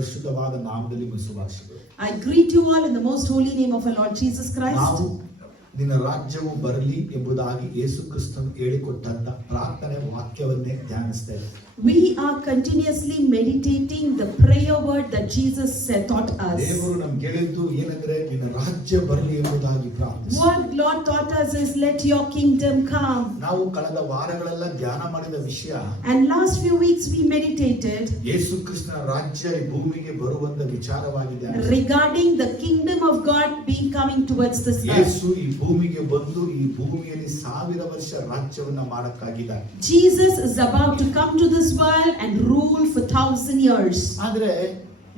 ಪರಿಶುದ್ಧವಾದ ನಾಮದಲ್ಲಿ ಶುಭಾಶಯಗಳು. I greet you all in the most holy name of our Lord Jesus Christ. ನಾವು ನಿನ್ನ ರಾಜ್ಯವು ಬರಲಿ ಎಂಬುದಾಗಿ ಯೇಸು ಕ್ರಿಸ್ತನು ಹೇಳಿಕೊಟ್ಟಂತ ಪ್ರಾರ್ಥನೆ ವಾಕ್ಯವನ್ನೇ ಧ್ಯಾನಿಸ್ತಾ ಇದ್ದೇವೆ. We are continuously meditating the prayer word that Jesus said, taught us. ದೇವರು ನಮಗೆ ಹೇಳಿದ್ದು ಏನಂದ್ರೆ ನಿನ್ನ ರಾಜ್ಯ ಬರಲಿ ಎಂಬುದಾಗಿ ಪ್ರಾರ್ಥಿಸಿ. What Lord taught us is let your kingdom come. ನಾವು ಕಳೆದ ವಾರಗಳೆಲ್ಲ ಧ್ಯಾನ ಮಾಡಿದ ವಿಷಯ, and last few weeks we meditated ಯೇಸು ಕ್ರಿಸ್ತನ ರಾಜ್ಯ ಈ ಭೂಮಿಗೆ ಬರುವಂತ ವಿಚಾರವಾಗಿದೆ. regarding the kingdom of God being coming towards this earth. ಯೇಸು ಈ ಭೂಮಿಗೆ ಬಂದು ಈ ಭೂಮಿಯಲ್ಲಿ 1000 ವರ್ಷ ರಾಜ್ಯವನ್ನ ಮಾಡಕ್ಕಾಗಿದ್ದಾರೆ. Jesus is about to come to this world and rule for 1000 years. ಆದ್ರೆ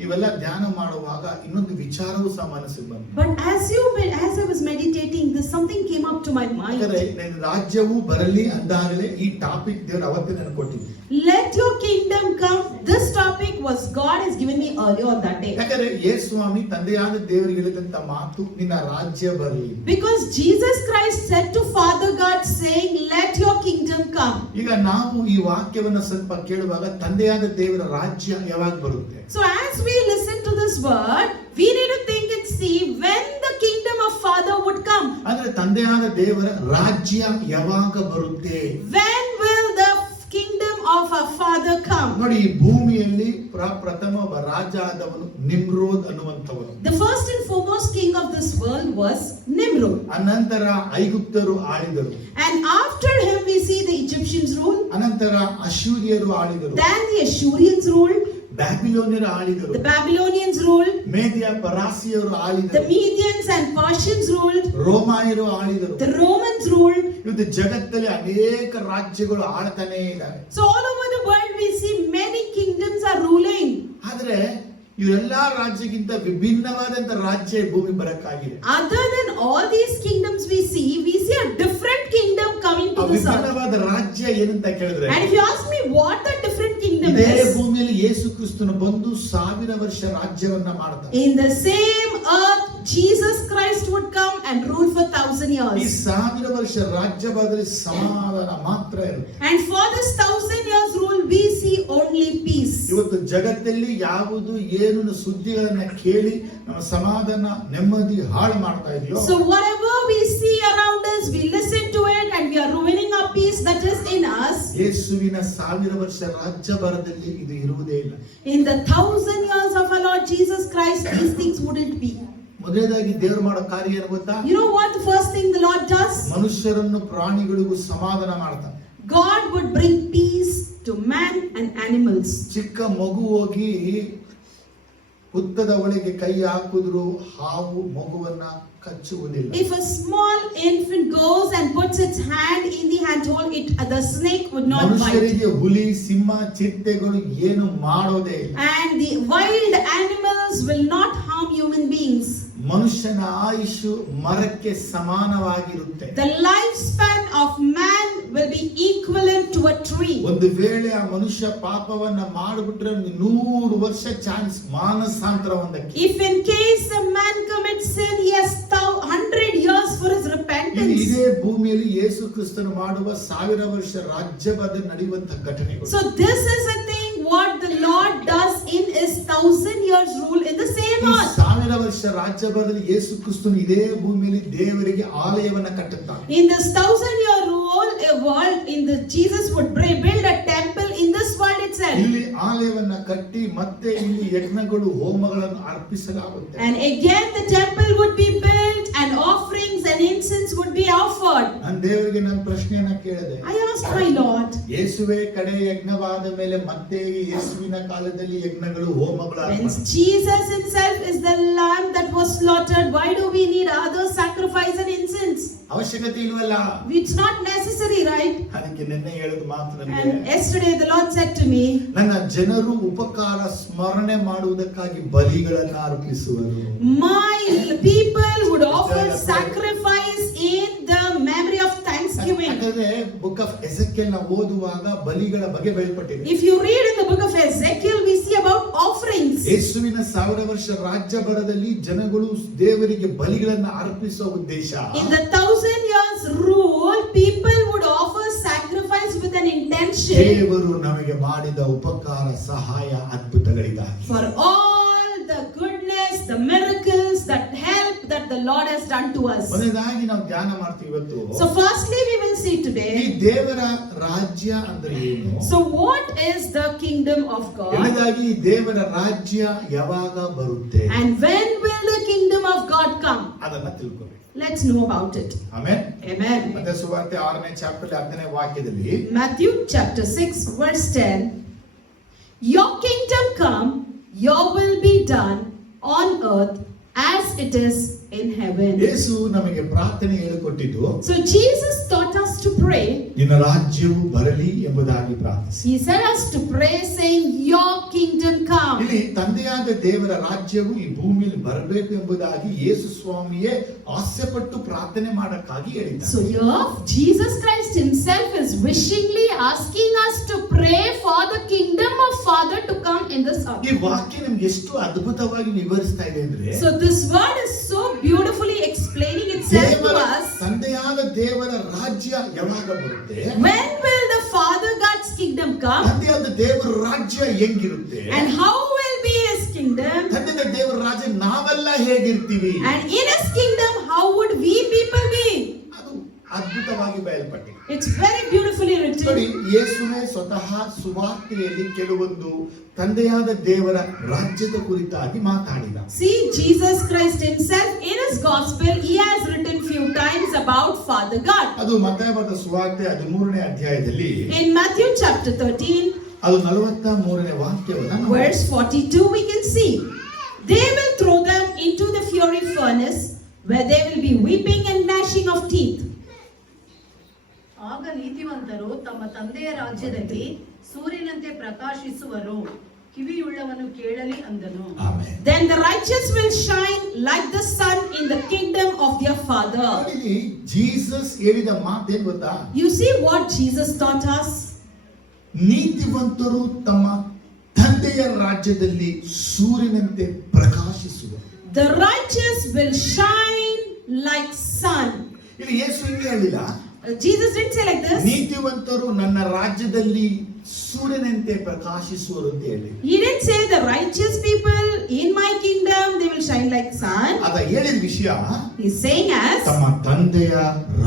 ಇವೆಲ್ಲ ಧ್ಯಾನ ಮಾಡುವಾಗ ಇನ್ನೊಂದು ವಿಚಾರವೂ ಸಹ ಮನಸ್ಸಿಗೆ ಬಂತು. But as I was meditating, this something came up to my mind. ನಿನ್ನ ರಾಜ್ಯವು ಬರಲಿ ಅಂದಾಗಲೇ ಈ ಟಾಪಿಕ್ ದೇವರು ಅವತ್ತೇ ನನಗೆ ಕೊಟ್ಟಿದ್ದು. Let your kingdom come. This topic was God has given me earlier on that day. ಯಾಕಂದ್ರೆ ಯೇಸು ಸ್ವಾಮಿ ತಂದೆಯಾದ ದೇವರಿಗೆ ಹೇಳಿದಂತ ಮಾತು ನಿನ್ನ ರಾಜ್ಯ ಬರಲಿ. Because Jesus Christ said to Father God saying, let your kingdom come. ಈಗ ನಾವು ಈ ವಾಕ್ಯವನ್ನ ಸ್ವಲ್ಪ ಕೇಳುವಾಗ ತಂದೆಯಾದ ದೇವರ ರಾಜ್ಯ ಯಾವಾಗ ಬರುತ್ತೆ? So as we listen to this word, we need to think and see when the kingdom of Father would come. ಅಂದ್ರೆ ತಂದೆಯಾದ ದೇವರ ರಾಜ್ಯ ಯಾವಾಗ ಬರುತ್ತೆ? When will the kingdom of our Father come? ನೋಡಿ, ಈ ಭೂಮಿಯಲ್ಲಿ ಪ್ರಥಮ ಒಬ್ಬ ರಾಜ ಆದವನು ನಿಮ್ರೋದ್ ಅನ್ನುವಂಥವನು. The first and foremost king of this world was Nimrod. ಅನಂತರ ಐಗುಪ್ತರು ಆಳಿದರು. And after him we see the Egyptians rule. ಅನಂತರ ಅಶ್ಶೂರ್ಯರು ಆಳಿದರು. Then the Assyrians ruled. ಬ್ಯಾಬಿಲೋನ್ಯರು ಆಳಿದರು. The Babylonians ruled. ಮೇದ್ಯ ಪರಾಸಿಯರು ಆಳಿದರು. The Medians and Persians ruled. ರೋಮಾಯರು ಆಳಿದರು. The Romans ruled. ಇವತ್ತು ಜಗತ್ತಲ್ಲಿ ಅನೇಕ ರಾಜ್ಯಗಳು ಆಳ್ತಾನೇ ಇದ್ದಾರೆ. So all over the world we see many kingdoms are ruling. ಆದ್ರೆ ಇವರೆಲ್ಲಾ ರಾಜ್ಯಕ್ಕಿಂತ ವಿಭಿನ್ನವಾದಂತ ರಾಜ್ಯ ಭೂಮಿ ಬರಕ್ಕಾಗಿದೆ. Other than all these kingdoms we see a different kingdom coming to this earth. ವಿಭಿನ್ನವಾದ ರಾಜ್ಯ ಏನಂತ ಕೇಳಿದ್ರೆ, and if you ask me what the different kingdom ಇದೇ is, ಭೂಮಿಯಲ್ಲಿ ಯೇಸು ಕ್ರಿಸ್ತನು ಬಂದು 1000 ವರ್ಷ ರಾಜ್ಯವನ್ನ ಮಾಡ್ತಾನೆ. in the same earth Jesus Christ would come and rule for 1000 years. ಈ 1000 ವರ್ಷ ರಾಜ್ಯವಾದರೆ ಸಮಾಧಾನ ಮಾತ್ರ ಇರುತ್ತೆ. and for this 1000 years rule we see only peace. ಇವತ್ತು ಜಗತ್ತಲ್ಲಿ ಯಾವುದು ಏನು ಸುದ್ದಿಗಳನ್ನ ಕೇಳಿ ನಮ್ಮ ಸಮಾಧಾನ ನೆಮ್ಮದಿ ಹಾಳು ಮಾಡ್ತಾ ಇದೆಯೋ, so whatever we see around us we listen to it and we are ruining our peace that is in us. ಯೇಸುವಿನ 1000 ವರ್ಷ ರಾಜ್ಯ ಬರದಲ್ಲಿ ಇದು ಇರುವುದೇ ಇಲ್ಲ. in the 1000 years of our Lord Jesus Christ these things wouldn't be. ಮೊದಲನೇದಾಗಿ ದೇವರು ಮಾಡೋ ಕಾರ್ಯ ಏನು ಗೊತ್ತಾ? You know what the first thing the Lord does? ಮನುಷ್ಯರನ್ನು ಪ್ರಾಣಿಗಳಿಗೂ ಸಮಾಧಾನ ಮಾಡ್ತಾನೆ. God would bring peace to man and animals. ಚಿಕ್ಕ ಮಗು ಹೋಗಿ ಹುತ್ತದ ಒಳಗೆ ಕೈ ಹಾಕಿದ್ರು ಹಾವು ಮಗುವನ್ನ ಕಚ್ಚುವುದಿಲ್ಲ. If a small infant goes and puts its hand in the handhold, the snake would not bite. ಮನುಷ್ಯರಿಗೆ ಹುಲಿ ಸಿಂಹ ಚಿರತೆಗಳು ಏನು ಮಾಡೋದೇ ಇಲ್ಲ. and the wild animals will not harm human beings. ಮನುಷ್ಯನ ಆಯುಷು ಮರಕ್ಕೆ ಸಮಾನವಾಗಿರುತ್ತೆ. The lifespan of man will be equivalent to a tree. ಒಂದು ವೇಳೆ ಆ ಮನುಷ್ಯ ಪಾಪವನ್ನ ಮಾಡಿಬಿಟ್ರೆ 100 ವರ್ಷ chance ಮಾನಸಾಂತರ ಹೊಂದಕ್ಕೆ. If in case a man commits sin, he has 100 years for his repentance. ಇದೇ ಭೂಮಿಯಲ್ಲಿ ಯೇಸು ಕ್ರಿಸ್ತನು ಮಾಡುವ 1000 ವರ್ಷ ರಾಜ್ಯವಾದ ನಡೆಯುವಂತ ಘಟನೆಗಳು. So this is a thing what the Lord does in his 1000 years rule in the same earth. 1000 ವರ್ಷ ರಾಜ್ಯದಲ್ಲಿ ಯೇಸು ಕ್ರಿಸ್ತನು ಇದೇ ಭೂಮಿಯಲ್ಲಿ ದೇವರಿಗೆ ಆಲಯವನ್ನ ಕಟ್ಟುತ್ತಾನೆ. In this 1000-year rule, a world in the Jesus would build a temple in this world itself. ಇಲ್ಲಿ ಆಲಯವನ್ನ ಕಟ್ಟಿ ಮತ್ತೆ ಇಲ್ಲಿ ಯಜ್ಞಗಳು ಹೋಮಗಳನ್ನು ಅರ್ಪಿಸಲಾಗುತ್ತೆ. And again the temple would be built and offerings and incense would be offered. ನಾನು ದೇವರಿಗೆ ನನ್ನ ಪ್ರಶ್ನೆಯನ್ನ ಕೇಳಿದೆ. I asked my Lord, ಯೇಸುವೇ ಕಡೆ ಯಜ್ಞವಾದ ಮೇಲೆ ಮತ್ತೆ ಯೇಸುವಿನ ಕಾಲದಲ್ಲಿ ಯಜ್ಞಗಳು ಹೋಮಗಳು when Jesus himself is the lamb that was slaughtered, why do we need other sacrifice and incense? ಅವಶ್ಯಕತೆ ಇಲ್ವಲ್ಲ. It's not necessary, right? ಅದಕ್ಕೆ ನಿನ್ನೆ ಹೇಳಿದ ಮಾತು ನನಗೆ, and yesterday the Lord said to me, ನನ್ನ ಜನರು ಉಪಕಾರ ಸ್ಮರಣೆ ಮಾಡುವುದಕ್ಕಾಗಿ ಬಲಿಗಳನ್ನು ಅರ್ಪಿಸುವರು. my people would offer sacrifice in the memory of thanksgiving. ಯಾಕಂದ್ರೆ ಬುಕ್ ಆಫ್ ಎಜೆಕಿಯಲ್ ನ ಓದುವಾಗ ಬಲಿಗಳ ಬಗ್ಗೆ ಬರೆಯಲ್ಪಟ್ಟಿದೆ. If you read in the book of Ezekiel, we see about offerings. ಯೇಸುವಿನ 1000 ವರ್ಷ ರಾಜ್ಯ ಬರದಲ್ಲಿ ಜನಗಳು ದೇವರಿಗೆ ಬಲಿಗಳನ್ನು ಅರ್ಪಿಸುವ ಉದ್ದೇಶ. In the 1000 years rule, people would offer sacrifice with an intention. ದೇವರು ನಮಗೆ ಮಾಡಿದ ಉಪಕಾರ ಸಹಾಯ ಅದ್ಭುತಗಳಿಗಾಗಿ. For all Lord has done to us. ಮೊದಲನೇದಾಗಿ ನಾವು ಧ್ಯಾನ ಮಾಡ್ತೀವಿ ಇವತ್ತು. So firstly we will see ಈ today. ದೇವರ ರಾಜ್ಯ ಅಂದ್ರೆ ಏನು? So what is the kingdom of God? ಎರಡನೇದಾಗಿ ಈ ದೇವರ ರಾಜ್ಯ ಯಾವಾಗ ಬರುತ್ತೆ? And when will the kingdom of God come? ಅದನ್ನ ತಿಳ್ಕೊಬೇಕು. Let's know about it. Amen. Amen. ಮತ್ತೆ ಸುವಾರ್ತೆ 6ನೇ ಚಾಪ್ಟರ್ 10ನೇ ವಾಕ್ಯದಲ್ಲಿ Matthew chapter 6 verse 10. Your kingdom come, your will be done on earth as it is in heaven. ಯೇಸು ನಮಗೆ ಪ್ರಾರ್ಥನೆ ಹೇಳಿಕೊಟ್ಟಿದ್ದು So Jesus taught us to pray. ನಿನ್ನ ರಾಜ್ಯವು ಬರಲಿ ಎಂಬುದಾಗಿ ಪ್ರಾರ್ಥಿಸಿ. He said us to pray saying, your kingdom come. ಇಲ್ಲಿ ತಂದೆಯಾದ ದೇವರ ರಾಜ್ಯವು ಈ ಭೂಮಿಯಲ್ಲಿ ಬರಬೇಕು ಎಂಬುದಾಗಿ ಯೇಸು ಸ್ವಾಮಿಯೇ ಆಸೆಪಟ್ಟು ಪ್ರಾರ್ಥನೆ ಮಾಡಕ್ಕಾಗಿ ಹೇಳಿದ್ದಾರೆ. So here Jesus Christ himself is wishingly asking us to pray for the kingdom of Father to come in this earth. ಈ ವಾಕ್ಯ ನಮ್ಗೆ ಎಷ್ಟು ಅದ್ಭುತವಾಗಿ ವಿವರಿಸ್ತಾ ಇದೆ ಅಂದ್ರೆ So this word is so beautifully explaining itself to us. ತಂದೆಯಾದ ದೇವರ ರಾಜ್ಯ ಯಾವಾಗ ಬರುತ್ತೆ? When will the Father God's kingdom come? ತಂದೆಯಾದ ದೇವರ ರಾಜ್ಯ ಹೆಂಗಿರುತ್ತೆ? And how will be his kingdom? ತಂದೆಯಾದ ದೇವರ ರಾಜ್ಯ ನಾವೆಲ್ಲ ಹೇಗಿರ್ತೀವಿ? And in his kingdom, how would we people be? ಅದು ಅದ್ಭುತವಾಗಿ ಬಯಲ್ಪಟ್ಟಿದೆ. It's very beautifully ನೋಡಿ, written. ಯೇಸುವೇ ಸ್ವತಃ ಸುವಾರ್ತೆಯಲ್ಲಿ ಕೆಲವೊಂದು ತಂದೆಯಾದ ದೇವರ ರಾಜ್ಯದ ಕುರಿತಾಗಿ ಮಾತಾಡಿದ. See, Jesus Christ himself in his gospel, he has written few times about Father God. ಅದು ಮತ್ತಾಯ ಬರೆದ ಸುವಾರ್ತೆ 13ನೇ ಅಧ್ಯಾಯದಲ್ಲಿ In Matthew chapter 13, ಅದು 43ನೇ ವಾಕ್ಯವನ್ನು ನಾವು verse 42, we can see, they will throw them into the fiery furnace, where they will be weeping and gnashing of teeth. ಆಗ ನೀತಿವಂತರು ತಮ್ಮ ತಂದೆಯ ರಾಜ್ಯದಲ್ಲಿ ಸೂರ್ಯನಂತೆ ಪ್ರಕಾಶಿಸುವರು. ಕಿವಿಯುಳ್ಳವನು ಕೇಳಲಿ ಅಂದನು. Amen. Then the righteous will shine like the sun in the kingdom of their Father. ನೋಡಿ, Jesus ಹೇಳಿದ ಮಾತೇನು ಗೊತ್ತಾ? You see what Jesus taught us? ನೀತಿವಂತರು ತಮ್ಮ ತಂದೆಯ ರಾಜ್ಯದಲ್ಲಿ ಸೂರ್ಯನಂತೆ ಪ್ರಕಾಶಿಸುವರು. The righteous will shine like sun. ಇಲ್ಲಿ ಯೇಸು ಹಿಂಗೆ ಹೇಳಿಲ್ಲ, Jesus didn't say like this. ನೀತಿವಂತರು ನನ್ನ ರಾಜ್ಯದಲ್ಲಿ ಸೂರ್ಯನಂತೆ ಪ್ರಕಾಶಿಸುವರು ಅಂತ ಹೇಳಿ. He didn't say the righteous people in my kingdom they will shine like sun. ಅದ ಹೇಳಿದ ವಿಷಯ He's saying as ತಮ್ಮ ತಂದೆಯ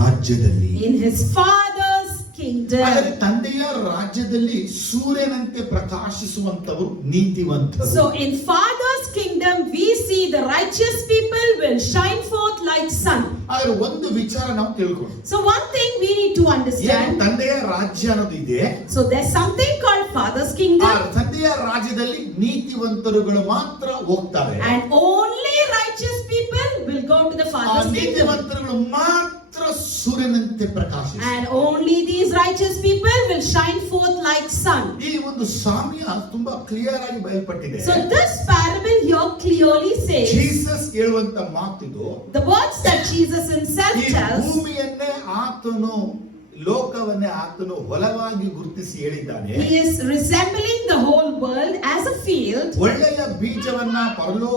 ರಾಜ್ಯದಲ್ಲಿ. in his Father's kingdom. ಆದರೆ ತಂದೆಯ ರಾಜ್ಯದಲ್ಲಿ ಸೂರ್ಯನಂತೆ ಪ್ರಕಾಶಿಸುವಂತವರು ನೀತಿವಂತರು. So in Father's kingdom we see the righteous people will shine forth like sun. ಆದರೆ ಒಂದು ವಿಚಾರ ನಾವು ತಿಳ್ಕೊಂಡು, So one thing we need to ಏನು understand. ತಂದೆಯ ರಾಜ್ಯ ಅನ್ನೋದು ಇದೆ. So there's something called Father's ಆ kingdom, ತಂದೆಯ ರಾಜ್ಯದಲ್ಲಿ ನೀತಿವಂತರುಗಳು ಮಾತ್ರ ಹೋಗ್ತಾರೆ. and only righteous people will go to the ಆ Father's kingdom. ನೀತಿವಂತರುಗಳು ಮಾತ್ರ ಸೂರ್ಯನಂತೆ ಪ್ರಕಾಶಿಸ್ತಾರೆ. And only these righteous people will shine forth like sun. ಈ ಒಂದು ಸಾಮ್ಯ ತುಂಬಾ ಕ್ಲಿಯರ್ ಆಗಿ ಬಯಲ್ಪಟ್ಟಿದೆ. So this parable here clearly says, Jesus ಹೇಳುವಂತ ಮಾತಿದು, the words that Jesus himself ಈ tells, ಭೂಮಿಯನ್ನೇ ಆತನು ಲೋಕವನ್ನೇ ಆತನು ಹೊಲವಾಗಿ ಗುರುತಿಸಿ ಹೇಳಿದ್ದಾನೆ. he is resembling the whole world as a field, ಒಳ್ಳೆಯ ಬೀಜವನ್ನ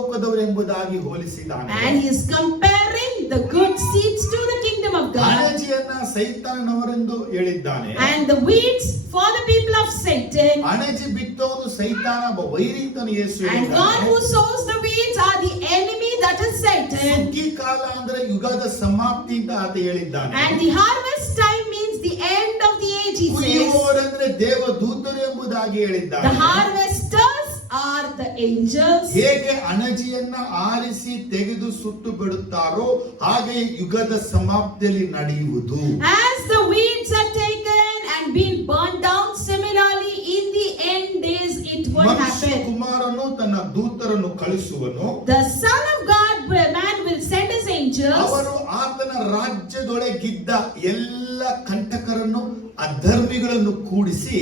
ಪರಲೋಕದವರೆಂಬುದಾಗಿ ಹೋಲಿಸಿದ್ದಾನೆ. and he is comparing the good seeds to the kingdom of God, ಅಣಜಿಯನ್ನ ಸೈತಾನನವರೆಂದು ಹೇಳಿದ್ದಾನೆ. and the weeds for the people of Satan. Anaji ಬಿತ್ತೋನು ಸೈತಾನ ಒಬ್ಬ ವೈರಿ ಅಂತನು ಯೇಸು And ಹೇಳಿದ್ದಾನೆ. God who sows the weeds are the enemy, that is Satan. ಸುಗ್ಗಿ ಕಾಲ ಅಂದ್ರೆ ಯುಗದ ಸಮಾಪ್ತಿ ಅಂತ ಆತ ಹೇಳಿದ್ದಾನೆ. And the harvest time means the end of the age, he says. ಕುಯ್ಯುವವರೆಂದ್ರೆ ದೇವದೂತರು ಎಂಬುದಾಗಿ The ಹೇಳಿದ್ದಾನೆ. harvesters are the angels. ಹೇಗೆ ಅಣಜಿಯನ್ನ ಆರಿಸಿ ತೆಗೆದು ಸುಟ್ಟು ಬಿಡುತ್ತಾರೋ ಹಾಗೆ ಯುಗದ ಸಮಾಪ್ತಿಯಲ್ಲಿ ನಡೆಯುವುದು. As the weeds are taken and been burned down, similarly in the end days it will ಮನುಷ್ಯ happen. ಕುಮಾರನು ತನ್ನ ದೂತರನ್ನು ಕಳಿಸುವನು. The Son of God, man will send his angels, ಅವರು ಆತನ ರಾಜ್ಯದೊಳಗಿದ್ದ ಎಲ್ಲ ಕಂಟಕರನ್ನು ಅಧರ್ಮಿಗಳನ್ನು ಕೂಡಿಸಿ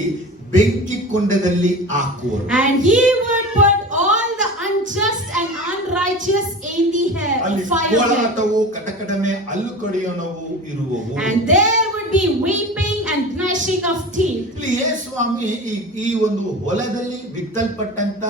ಬೆಂಕಿ ಕೊಂಡದಲ್ಲಿ ಹಾಕುವರು. and he would put all the unjust and unrighteous in the ಅಲ್ಲಿ fire pit. ಕೋಲಾಟವು ಕಟಕಟನೆ ಹಲ್ಲು ಕಡಿಯೋಣವು ಇರುವವು. And there would be weeping and gnashing of teeth. ಇಲ್ಲಿ ಯೇಸುಸ್ವಾಮಿ ಈ ಒಂದು ಹೊಲದಲ್ಲಿ ಬಿತ್ತಲ್ಪಟ್ಟಂತ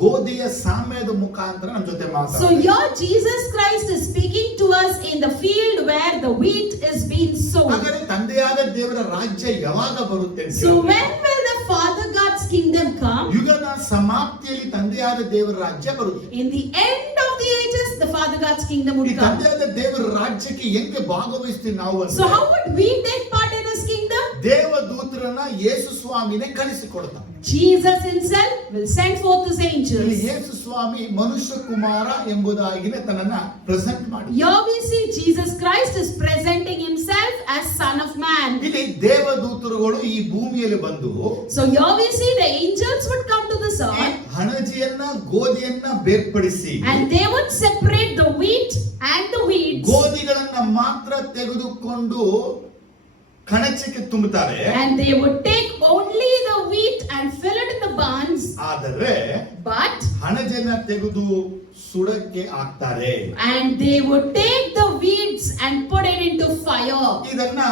ಗೋಧಿಯ ಸಾಮ್ಯದ ಮುಖಾಂತರ ನಮ್ಮ ಜೊತೆ So ಮಾತಾಡ್ತಾರೆ. here Jesus Christ is speaking to us in the field where the wheat is being sown. ಹಾಗಾದ್ರೆ ತಂದೆಯಾದ ದೇವರ ರಾಜ್ಯ ಯಾವಾಗ ಬರುತ್ತೆ ಅಂತ So ಹೇಳಿದ್ರೆ, when will the Father God's kingdom come? ಯುಗದ ಸಮಾಪ್ತಿಯಲ್ಲಿ ತಂದೆಯಾದ ದೇವರ ರಾಜ್ಯ ಬರುತ್ತೆ. In the end of the ages, the Father God's kingdom ಈ would come. ತಂದೆಯಾದ ದೇವರ ರಾಜ್ಯಕ್ಕೆ ಹೆಂಗೆ ಭಾಗವಹಿಸ್ತೀವಿ ನಾವು So ಅಂದ್ರೆ how would we take part in His kingdom? ದೇವದೂತರನ್ನ Yesu ಸ್ವಾಮಿನೇ ಕಳಿಸಿಕೊಡ್ತಾನೆ. Jesus Himself will send forth His ಇಲ್ಲಿ angels. ಯೇಸು ಸ್ವಾಮಿ ಮನುಷ್ಯ ಕುಮಾರ ಎಂಬುದಾಗಿನೇ ತನ್ನನ್ನ ಪ್ರೆಸೆಂಟ್ ಮಾಡಿ. Here we see Jesus Christ is presenting Himself as Son of Man. ಇಲ್ಲಿ ದೇವದೂತರುಗಳು ಈ ಭೂಮಿಯಲ್ಲಿ ಬಂದು So here we see the angels would come to this ಈ earth ಹಣಜಿಯನ್ನ ಗೋಧಿಯನ್ನ ಬೇರ್ಪಡಿಸಿ and they would separate the wheat and the weeds. ಗೋಧಿಗಳನ್ನ ಮಾತ್ರ ತೆಗೆದುಕೊಂಡು ಕಣಚಕ್ಕೆ ತುಂಬುತ್ತಾರೆ. And they would take only the wheat and fill it in the barns. ಆದರೆ But ಹಣಜನ್ನ ತೆಗೆದು ಸುಡಕ್ಕೆ ಹಾಕ್ತಾರೆ. and they would take the weeds and put it into fire. ಇದನ್ನ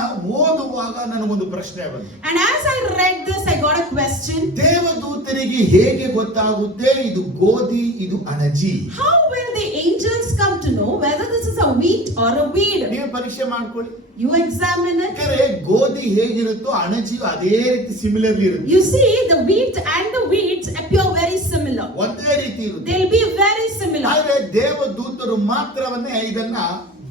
ಓದುವಾಗ ನನಗೊಂದು ಪ್ರಶ್ನೆ ಬಂತು. And as I read this, I got a question. ದೇವದೂತರಿಗೆ ಹೇಗೆ ಗೊತ್ತಾಗುತ್ತೆ ಇದು ಗೋಧಿ ಇದು Anaji? How will the angels come to know whether this is a wheat or a weed? ನೀವು ಪರೀಕ್ಷೆ ಮಾಡ್ಕೊಳ್ಳಿ. You examine it. ಯಾಕಂದ್ರೆ ಗೋಧಿ ಹೇಗಿರುತ್ತೋ ಅಣಜಿಯು ಅದೇ ರೀತಿ ಸಿಮಿಲರ್ಲಿ ಇರುತ್ತೆ. You see, the wheat and the weeds appear very similar. ಒಂದೇ ರೀತಿ ಇರುತ್ತೆ. They'll be very similar. ಆದ್ರೆ ದೇವದೂತರು ಮಾತ್ರವನ್ನೇ ಇದನ್ನ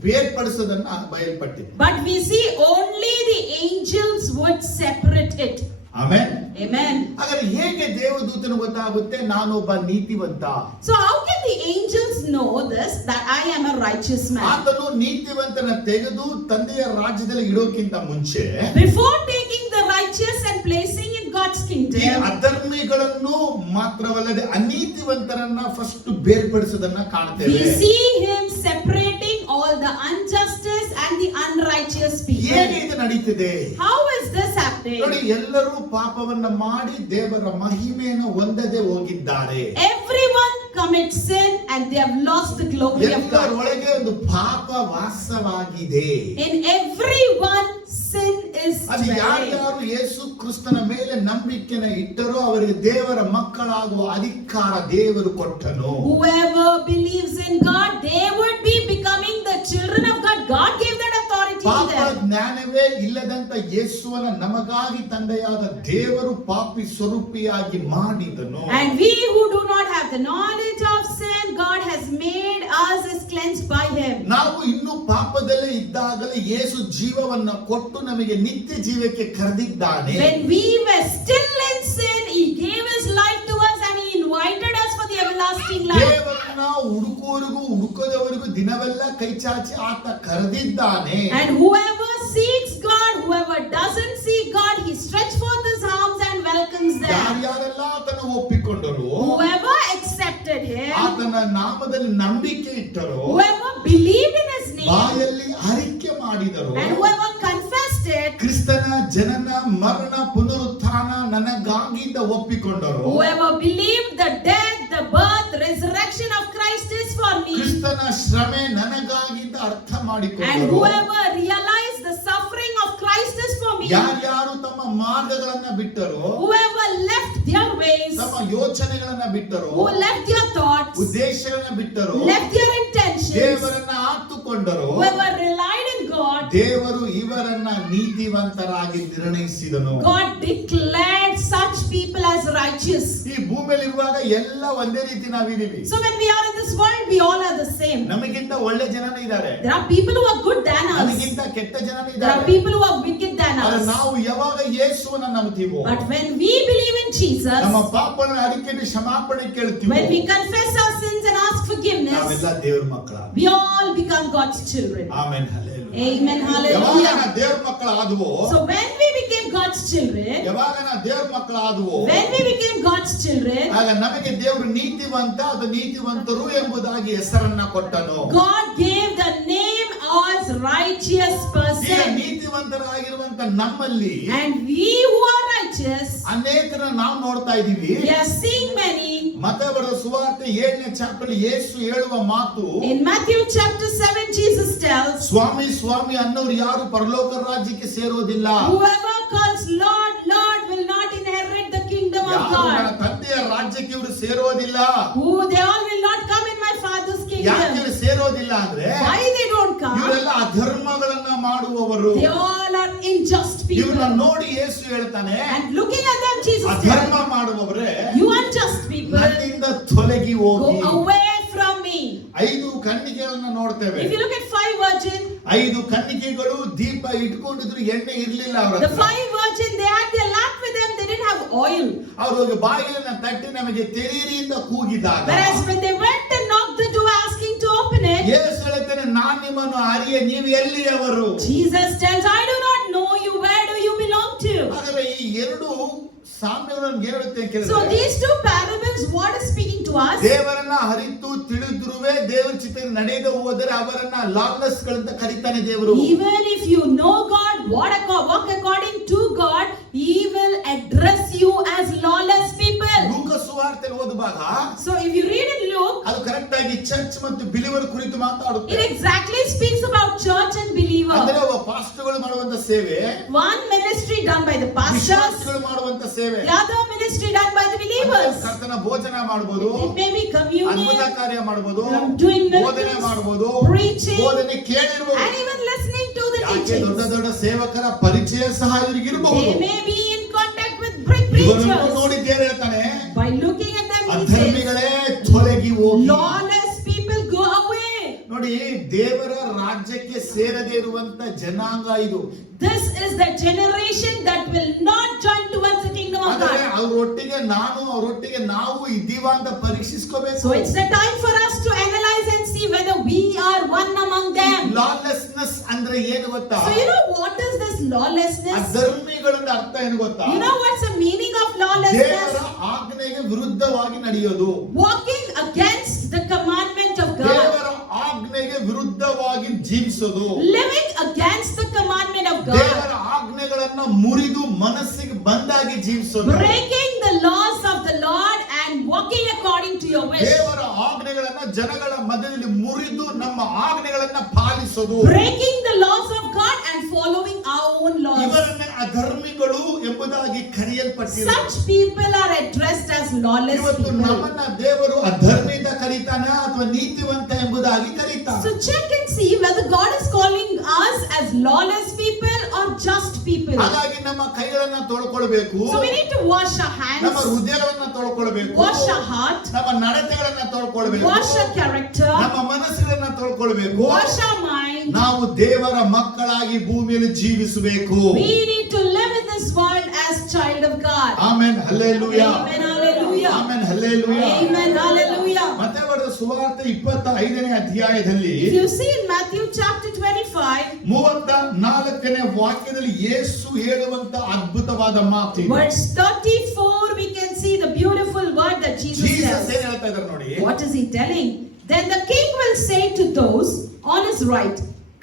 ಬೇರ್ಪಡಿಸೋದನ್ನ ಬಯಲ್ಪಟ್ಟಿದೆ. But we see only the angels would separate it. Amen. Amen. ಹಾಗಾದ್ರೆ ಹೇಗೆ ದೇವದೂತನು ಗೊತ್ತಾಗುತ್ತೆ ನಾನೊಬ್ಬ ನೀತಿವಂತ? So how can the angels know this, that I am a righteous man? ಆತನು ನೀತಿವಂತನ ತೆಗೆದು ತಂದೆಯ ರಾಜ್ಯದಲ್ಲಿ ಇಡೋಕ್ಕಿಂತ ಮುಂಚೆ Before taking the righteous and placing in God's ಈ kingdom, ಅಧರ್ಮಿಗಳನ್ನು ಮಾತ್ರವಲ್ಲದೆ ಅನೀತಿವಂತರನ್ನ ಫಸ್ಟ್ ಬೇರ್ಪಡಿಸೋದನ್ನ we ಕಾಣ್ತೇವೆ. see him separating all the injustice and the unrighteous ಹೇಗೆ people. ಇದು ನಡೀತಿದೆ? How is this happening? ನೋಡಿ, ಎಲ್ಲರೂ ಪಾಪವನ್ನ ಮಾಡಿ ದೇವರ ಮಹಿಮೆಯನ್ನು ಹೊಂದದೆ ಹೋಗಿದ್ದಾರೆ. Everyone commits sin and they have lost the glory of God. ಎಲ್ಲರೊಳಗೆ ಒಂದು ಪಾಪ ವಾಸವಾಗಿದೆ. In everyone, sin is ಅದು dwelling. ಯಾರ್ಯಾರು ಯೇಸು ಕ್ರಿಸ್ತನ ಮೇಲೆ ನಂಬಿಕೆನ ಇಟ್ಟರೋ ಅವರಿಗೆ ದೇವರ ಮಕ್ಕಳಾಗುವ ಅಧಿಕಾರ ದೇವರು ಕೊಟ್ಟನು. Whoever believes in God, they would be becoming the children of God. God gave that authority to ಪಾಪ them. ಜ್ಞಾನವೇ ಇಲ್ಲದಂತ ಯೇಸುವನ್ನ ನಮಗಾಗಿ ತಂದೆಯಾದ ದೇವರು ಪಾಪಿ ಸ್ವರೂಪಿಯಾಗಿ ಮಾಡಿದನು. And we who do not have the knowledge of sin, God has made us as cleansed by Him. ನಾವು ಇನ್ನೂ ಪಾಪದಲ್ಲೇ ಇದ್ದಾಗಲೇ ಯೇಸು ಜೀವವನ್ನ ಕೊಟ್ಟು ನಮಗೆ ನಿತ್ಯ ಜೀವಕ್ಕೆ ಕರೆದಿದ್ದಾನೆ. When we were still in sin, He gave His life to us and He invited us for the everlasting life. ದೇವರನ್ನ ಹುಡುಕೋರಿಗೂ ಹುಡುಕದವರಿಗೂ ದಿನವೆಲ್ಲ ಕೈ ಚಾಚಿ ಆತ ಕರೆದಿದ್ದಾನೆ. And whoever seeks God, whoever doesn't seek God, He stretches forth His arms and welcomes them. ಯಾರ್ಯಾರೆಲ್ಲ ಆತನ ಒಪ್ಪಿಕೊಂಡರು, Whoever accepted Him, ಆತನ ನಾಮದಲ್ಲಿ ನಂಬಿಕೆ ಇಟ್ಟರು, whoever believed in His name, ಬಾಯಲ್ಲಿ ಅರಿಕೆ ಮಾಡಿದರು, and whoever confessed it, ಕ್ರಿಸ್ತನ ಜನನ ಮರಣ ಪುನರುತ್ಥಾನ ನನಗಾಗಿದ್ದ ಒಪ್ಪಿಕೊಂಡರು, whoever believed the death, the birth, resurrection of Christ is for me, ಕ್ರಿಸ್ತನ ಶ್ರಮೆ ನನಗಾಗಿದ್ದ ಅರ್ಥ and ಮಾಡಿಕೊಂಡರು, whoever realized the suffering of Christ is for me, ಯಾರ್ಯಾರು ತಮ್ಮ ಮಾರ್ಗಗಳನ್ನ ಬಿಟ್ಟರು, whoever left their ways, ತಮ್ಮ ಯೋಚನೆಗಳನ್ನ ಬಿಟ್ಟರು, who left their thoughts, ಉದ್ದೇಶಗಳನ್ನ ಬಿಟ್ಟರು, left their intentions, ದೇವರನ್ನ ಆತುಕೊಂಡರು, whoever relied in God, ದೇವರು ಇವರನ್ನ ನೀತಿವಂತರಾಗಿ ನಿರ್ಣಯಿಸಿದನು. God declared such people as righteous. ಈ ಭೂಮಿಯಲ್ಲಿ ಇರುವಾಗ ಎಲ್ಲ ಒಂದೇ ರೀತಿ ನಾವಿದೀವಿ. So when we are in this world, we all are the same. ನಮಗಿಂತ ಒಳ್ಳೆ ಜನನೇ ಇದ್ದಾರೆ, There are people who are good than us. ನಮಗಿಂತ ಕೆಟ್ಟ ಜನನೇ There are ಇದ್ದಾರೆ. people who are wicked than ಆದ್ರೆ us. ನಾವು ಯಾವಾಗ ಯೇಸುವನ್ನ ನಂಬ್ತೀವೋ, But when we believe in Jesus, ನಮ್ಮ ಪಾಪನ ಅರಿಕೆಯನ್ನು ಕ್ಷಮಾಪಣೆ ಕೇಳ್ತೀವೋ, when we confess our sins and ask forgiveness, ನಾವೆಲ್ಲ ದೇವರ ಮಕ್ಕಳ. we all become God's children. Amen, hallelujah. Amen, ಯಾವಾಗ hallelujah. ನಾ ದೇವರ ಮಕ್ಕಳಾದವೋ, So when we became God's children, ಯಾವಾಗ ನಾ ದೇವರ ಮಕ್ಕಳಾದವೋ, when we became God's children, ಆಗ ನಮಗೆ ದೇವರು ನೀತಿವಂತ ಅದು ನೀತಿವಂತರು ಎಂಬುದಾಗಿ ಹೆಸರನ್ನ ಕೊಟ್ಟನು. God gave the name as righteous ಈಗ person. ನೀತಿವಂತರಾಗಿರುವಂತ ನಮ್ಮಲ್ಲಿ And we who are righteous, ಅನೇಕರನ್ನ ನಾವು ನೋಡ್ತಾ ಇದೀವಿ. we are seeing many. ಮತ್ತಾಯ ಬರೆದ ಸುವಾರ್ತೆ 7ನೇ ಚಾಪ್ಟರ್ ಯೇಸು ಹೇಳುವ ಮಾತು, In Matthew chapter 7, Jesus tells, ಸ್ವಾಮಿ ಸ್ವಾಮಿ ಅನ್ನೋರು ಯಾರು ಪರಲೋಕ ರಾಜ್ಯಕ್ಕೆ ಸೇರೋದಿಲ್ಲ. whoever calls Lord, Lord will not inherit the kingdom of ಯಾರು ನನ್ನ God. ತಂದೆಯ ರಾಜ್ಯಕ್ಕೆ ಇವರು ಸೇರೋದಿಲ್ಲ. Who they all will not come in my Father's ಯಾಕೆ kingdom. ಇವರು ಸೇರೋದಿಲ್ಲ ಅಂದ್ರೆ Why they don't come? ಇವರೆಲ್ಲ ಅಧರ್ಮಗಳನ್ನ ಮಾಡುವವರು. They all are unjust ಇವ್ರನ್ನ people. ನೋಡಿ ಯೇಸು ಹೇಳ್ತಾನೆ, And looking at them, Jesus ಅಧರ್ಮ tells, ಮಾಡುವವರೇ you unjust people, ನನ್ನಿಂದ ತೊಲಗಿ go ಹೋಗಿ. away from me. 5 ಕಣ್ಣಿಗೆ ಕನ್ನಿಕೆಗಳನ್ನ ನೋಡ್ತೇವೆ. If you look at 5 virgins, 5 ಕನ್ನಿಕೆಗಳು ದೀಪ ಇಟ್ಕೊಂಡಿದ್ರು, ಎಣ್ಣೆ ಇರ್ಲಿಲ್ಲ ಅವರ the 5 virgins, they had their lamp with them, they didn't have oil. ಅವರು ಹೋಗಿ ಬಾಗಿಲನ್ನ ತಟ್ಟಿ ನಮಗೆ ತೆರೀರಿಯಿಂದ ಕೂಗಿದಾಗ, Whereas when they went and knocked the door asking to open it, ಯೇಸು ಹೇಳ್ತಾನೆ, ನಾನು ನಿಮ್ಮನ್ನು ಅರಿಯೆ, ನೀವು ಎಲ್ಲಿಯವರು? Jesus tells, I do not know you, where do you belong to? ಹಾಗಾದ್ರೆ ಈ ಎರಡು ಸಾಮ್ಯಗಳನ್ನು ಏನು ಹೇಳುತ್ತೆ ಅಂತ So ಕೇಳಿದ್ರೆ, these two parables, what is speaking to us? ದೇವರನ್ನ ಹರಿತು ತಿಳಿದ್ರುವೆ ದೇವರ ಚಿತ್ತ ನಡೆಯದೆ ಹೋದರೆ ಅವರನ್ನ ಲಾಲೆಸ್ ಗಳಂತ ಕರೀತಾನೆ ದೇವರು. Even if you know God, walk according to God, He will address you as lawless people. ಲೂಕ ಸುವಾರ್ತೆಯಲ್ಲಿ ಓದುವಾಗ So if you read in Luke, ಅದು ಕರೆಕ್ಟ್ ಆಗಿ ಚರ್ಚ್ ಮತ್ತು ಬಿಲಿವರ್ ಕುರಿತು it ಮಾತಾಡುತ್ತೆ. exactly speaks about church and believer. ಅಂದ್ರೆ ಪಾಸ್ಟರ್ಗಳು ಮಾಡುವಂತ ಸೇವೆ, One ministry done by the pastors, ವಿಶ್ವಾಸಿಗಳು ಮಾಡುವಂತ ಸೇವೆ, the other ministry done by the believers. ಕರ್ತನ ಭೋಜನ ಮಾಡಬಹುದು, It may be ಅದ್ಭುತ communion, ಕಾರ್ಯ ಮಾಡಬಹುದು, doing ಬೋಧನೆ miracles, ಮಾಡಬಹುದು, preaching, ಬೋಧನೆ ಕೇಳಿರಬಹುದು. and even listening to the ಯಾಕೆ ದೊಡ್ಡ teachings. ದೊಡ್ಡ ಸೇವಕರ ಪರಿಚಯ ಸಹ ಇವರಿಗೆ ಇರಬಹುದು. They may be in contact with great ಇವರನ್ನು preachers. ನೋಡಿ ದೇವರು ಹೇಳ್ತಾನೆ, By looking at them, he says, ಅಧರ್ಮಿಗಳೇ ತೊಲಗಿ ಹೋಗಿ. lawless people go away. ನೋಡಿ, ದೇವರ ರಾಜ್ಯಕ್ಕೆ ಸೇರದೇ ಇರುವಂತ ಜನಾಂಗ ಇದು. This is the generation that will not join towards the kingdom of ಆದರೆ God. ಅವರೊಟ್ಟಿಗೆ ನಾವು ಇದ್ದೀವ ಅಂತ ಪರೀಕ್ಷಿಸ್ಕೋಬೇಕು. So it's the time for us to analyze and see whether we are one among them. ಲಾಲೆಸ್ನೆಸ್ ಅಂದ್ರೆ ಏನು ಗೊತ್ತಾ? So you know what is this lawlessness? ಅಧರ್ಮಿಗಳಿಂದ ಅರ್ಥ ಏನು ಗೊತ್ತಾ? You know what's the meaning of ದೇವರ lawlessness? ಆಜ್ಞೆಗೆ ವಿರುದ್ಧವಾಗಿ ನಡೆಯೋದು. Walking against the commandment of God. ದೇವರ ಆಜ್ಞೆಗೆ ವಿರುದ್ಧವಾಗಿ ಜೀವಿಸೋದು. Living against the commandment of ದೇವರ God. ಆಜ್ಞೆಗಳನ್ನ ಮುರಿದು ಮನಸ್ಸಿಗೆ ಬಂದಾಗಿ ಜೀವಿಸೋದು. Breaking the laws of the Lord and walking according to your wish. ದೇವರ ಆಜ್ಞೆಗಳನ್ನ ಜನಗಳ ಮಧ್ಯದಲ್ಲಿ ಮುರಿದು ನಮ್ಮ ಆಜ್ಞೆಗಳನ್ನ ಪಾಲಿಸೋದು. Breaking the laws of God and following our own laws. ಇವರನ್ನೇ ಅಧರ್ಮಿಗಳು ಎಂಬುದಾಗಿ ಕರೆಯಲ್ಪಟ್ಟಿದ್ದಾರೆ. Such people are addressed as lawless ಇವತ್ತು people. ನಮ್ಮನ್ನ ದೇವರು ಅಧರ್ಮಿ ಅಂತ ಕರೀತಾನ ಅಥವಾ ನೀತಿವಂತ ಎಂಬುದಾಗಿ ಕರೀತಾನೆ. So check and see whether God is calling us as lawless people or just people. ಹಾಗಾಗಿ ನಮ್ಮ ಕೈಗಳನ್ನ ತೊಳ್ಕೊಳ್ಬೇಕು, So we need to wash our ನಮ್ಮ hands, ಹೃದಯಗಳನ್ನ ತೊಳ್ಕೊಳ್ಬೇಕು, wash our heart, ನಮ್ಮ ನಡತೆಗಳನ್ನ ತೊಳ್ಕೊಳ್ಬೇಕು, wash our character, ನಮ್ಮ ಮನಸ್ಸುಗಳನ್ನ ತೊಳ್ಕೊಳ್ಬೇಕು. wash our mind. ನಾವು ದೇವರ ಮಕ್ಕಳಾಗಿ ಭೂಮಿಯಲ್ಲಿ ಜೀವಿಸಬೇಕು. We need to live in this world as child of God. Amen, hallelujah. Amen, hallelujah. Amen, hallelujah. Amen, hallelujah. ಮತ್ತೆ ಬರೆದ ಸುವಾರ್ತೆ 25ನೇ ಅಧ್ಯಾಯದಲ್ಲಿ If you see in Matthew chapter 25, 34ನೇ ವಾಕ್ಯದಲ್ಲಿ ಯೇಸು ಹೇಳುವಂತ ಅದ್ಭುತವಾದ ಮಾತು ಇದು. verse 34, we can see the beautiful word that Jesus Jesus says. ಏನ್ ಹೇಳ್ತಾ ಇದ್ದಾರೆ ನೋಡಿ. What is he telling? Then the king will say to those on his right,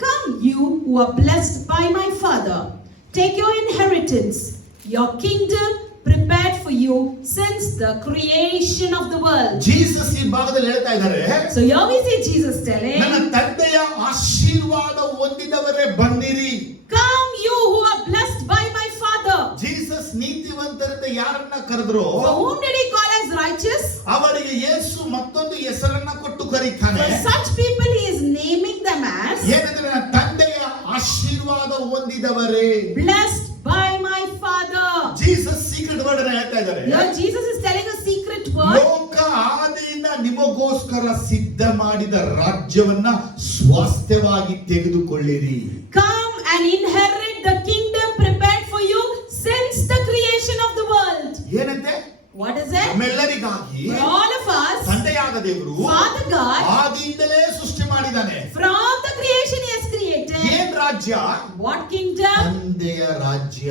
come you who are blessed by my Father, take your inheritance, your kingdom prepared for you since the creation of the world. Jesus ಈ ಭಾಗದಲ್ಲಿ ಹೇಳ್ತಾ ಇದ್ದಾರೆ, So here we see Jesus telling, ನನ್ನ ತಂದೆಯ ಆಶೀರ್ವಾದ ಹೊಂದಿದವರೇ ಬನ್ನಿರಿ. come you who are blessed by my Father. Jesus ನೀತಿವಂತರಿಂದ ಯಾರನ್ನ ಕರೆದ್ರು, For whom did he call as righteous? ಅವರಿಗೆ ಯೇಸು ಮತ್ತೊಂದು ಹೆಸರನ್ನ ಕೊಟ್ಟು ಕರೀತಾನೆ. For such people he is naming them as ಏನಂದ್ರೆ ನನ್ನ ತಂದೆಯ ಆಶೀರ್ವಾದ ಹೊಂದಿದವರೇ. blessed by my Father. Jesus secret word ಅನ್ನ ಹೇಳ್ತಾ ಇದ್ದಾರೆ. Here Jesus is telling a secret word. ಲೋಕ ಆದಿಯಿಂದ ನಿಮಗೋಸ್ಕರ ಸಿದ್ಧ ಮಾಡಿದ ರಾಜ್ಯವನ್ನ ಸ್ವಾಸ್ಥ್ಯವಾಗಿ ತೆಗೆದುಕೊಳ್ಳಿರಿ. Come and inherit the kingdom prepared for you since the creation of the world. ಏನಂತೆ? What is it? ನಮ್ಮೆಲ್ಲರಿಗಾಗಿ For all of us, ತಂದೆಯಾದ ದೇವರು Father God, ಆದಿಯಿಂದಲೇ ಸೃಷ್ಟಿ ಮಾಡಿದ್ದಾನೆ. from the creation he has created. ಏನ್ ರಾಜ್ಯ? What kingdom? ತಂದೆಯ ರಾಜ್ಯ.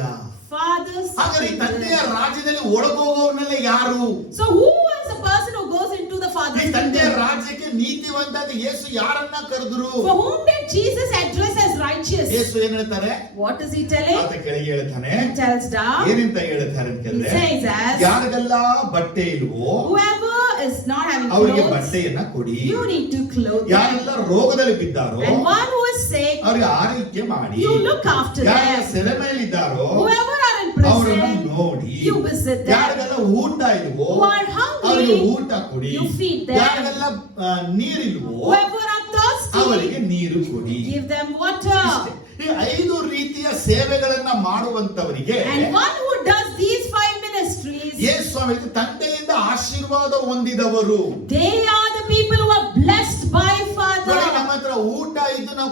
Father's ಹಾಗಾದ್ರೆ ಈ ತಂದೆಯ kingdom. ರಾಜ್ಯದಲ್ಲಿ ಒಳಗೋಗೋವನ್ನೆಲ್ಲ ಯಾರು? So who is the person who goes into the ಈ Father's ತಂದೆಯ kingdom? ರಾಜ್ಯಕ್ಕೆ ನೀತಿವಂತ ಯೇಸು ಯಾರನ್ನ ಕರೆದ್ರು? For whom did Jesus address as righteous? ಯೇಸು ಏನ್ ಹೇಳ್ತಾರೆ? What is he telling? ಆತ ಕೆಳಗೆ ಹೇಳ್ತಾನೆ. He tells down. ಏನಂತ ಹೇಳ್ತಾರೆ ಅಂತ He ಕೇಳಿದ್ರೆ, says as ಯಾರಿಗೆಲ್ಲ ಬಟ್ಟೆ ಇಲ್ವೋ whoever is not having ಅವರಿಗೆ clothes, ಬಟ್ಟೆಯನ್ನ ಕೊಡಿ. you need to clothe them. ಯಾರೆಲ್ಲ ರೋಗದಲ್ಲಿ ಬಿದ್ದಾರೋ And one who is sick, ಅವ್ರಿಗೆ ಆರೈಕೆ ಮಾಡಿ. you look after ಯಾರೆಲ್ಲ them. ಸೆಲೆ ಮೇಲಿದ್ದಾರೋ Whoever are in ಅವರನ್ನ prison, ನೋಡಿ. you visit them. ಯಾರಿಗೆಲ್ಲ ಊಟ ಇಲ್ವೋ Who are hungry, ಅವರಿಗೆ ಊಟ ಕೊಡಿ. you feed them. ಯಾರಿಗೆಲ್ಲ ನೀರಿಲ್ವೋ Whoever are thirsty, ಅವರಿಗೆ ನೀರು ಕೊಡಿ. give them water. ಈ 5 ರೀತಿಯ ಸೇವೆಗಳನ್ನ ಮಾಡುವಂತವರಿಗೆ And one who does these 5 ministries, ಯೇಸು ಸ್ವಾಮಿ ಆಶೀರ್ವಾದ ಹೊಂದಿದವರು. they are the people who are blessed by Father. ನೋಡಿ, ನಮ್ಮ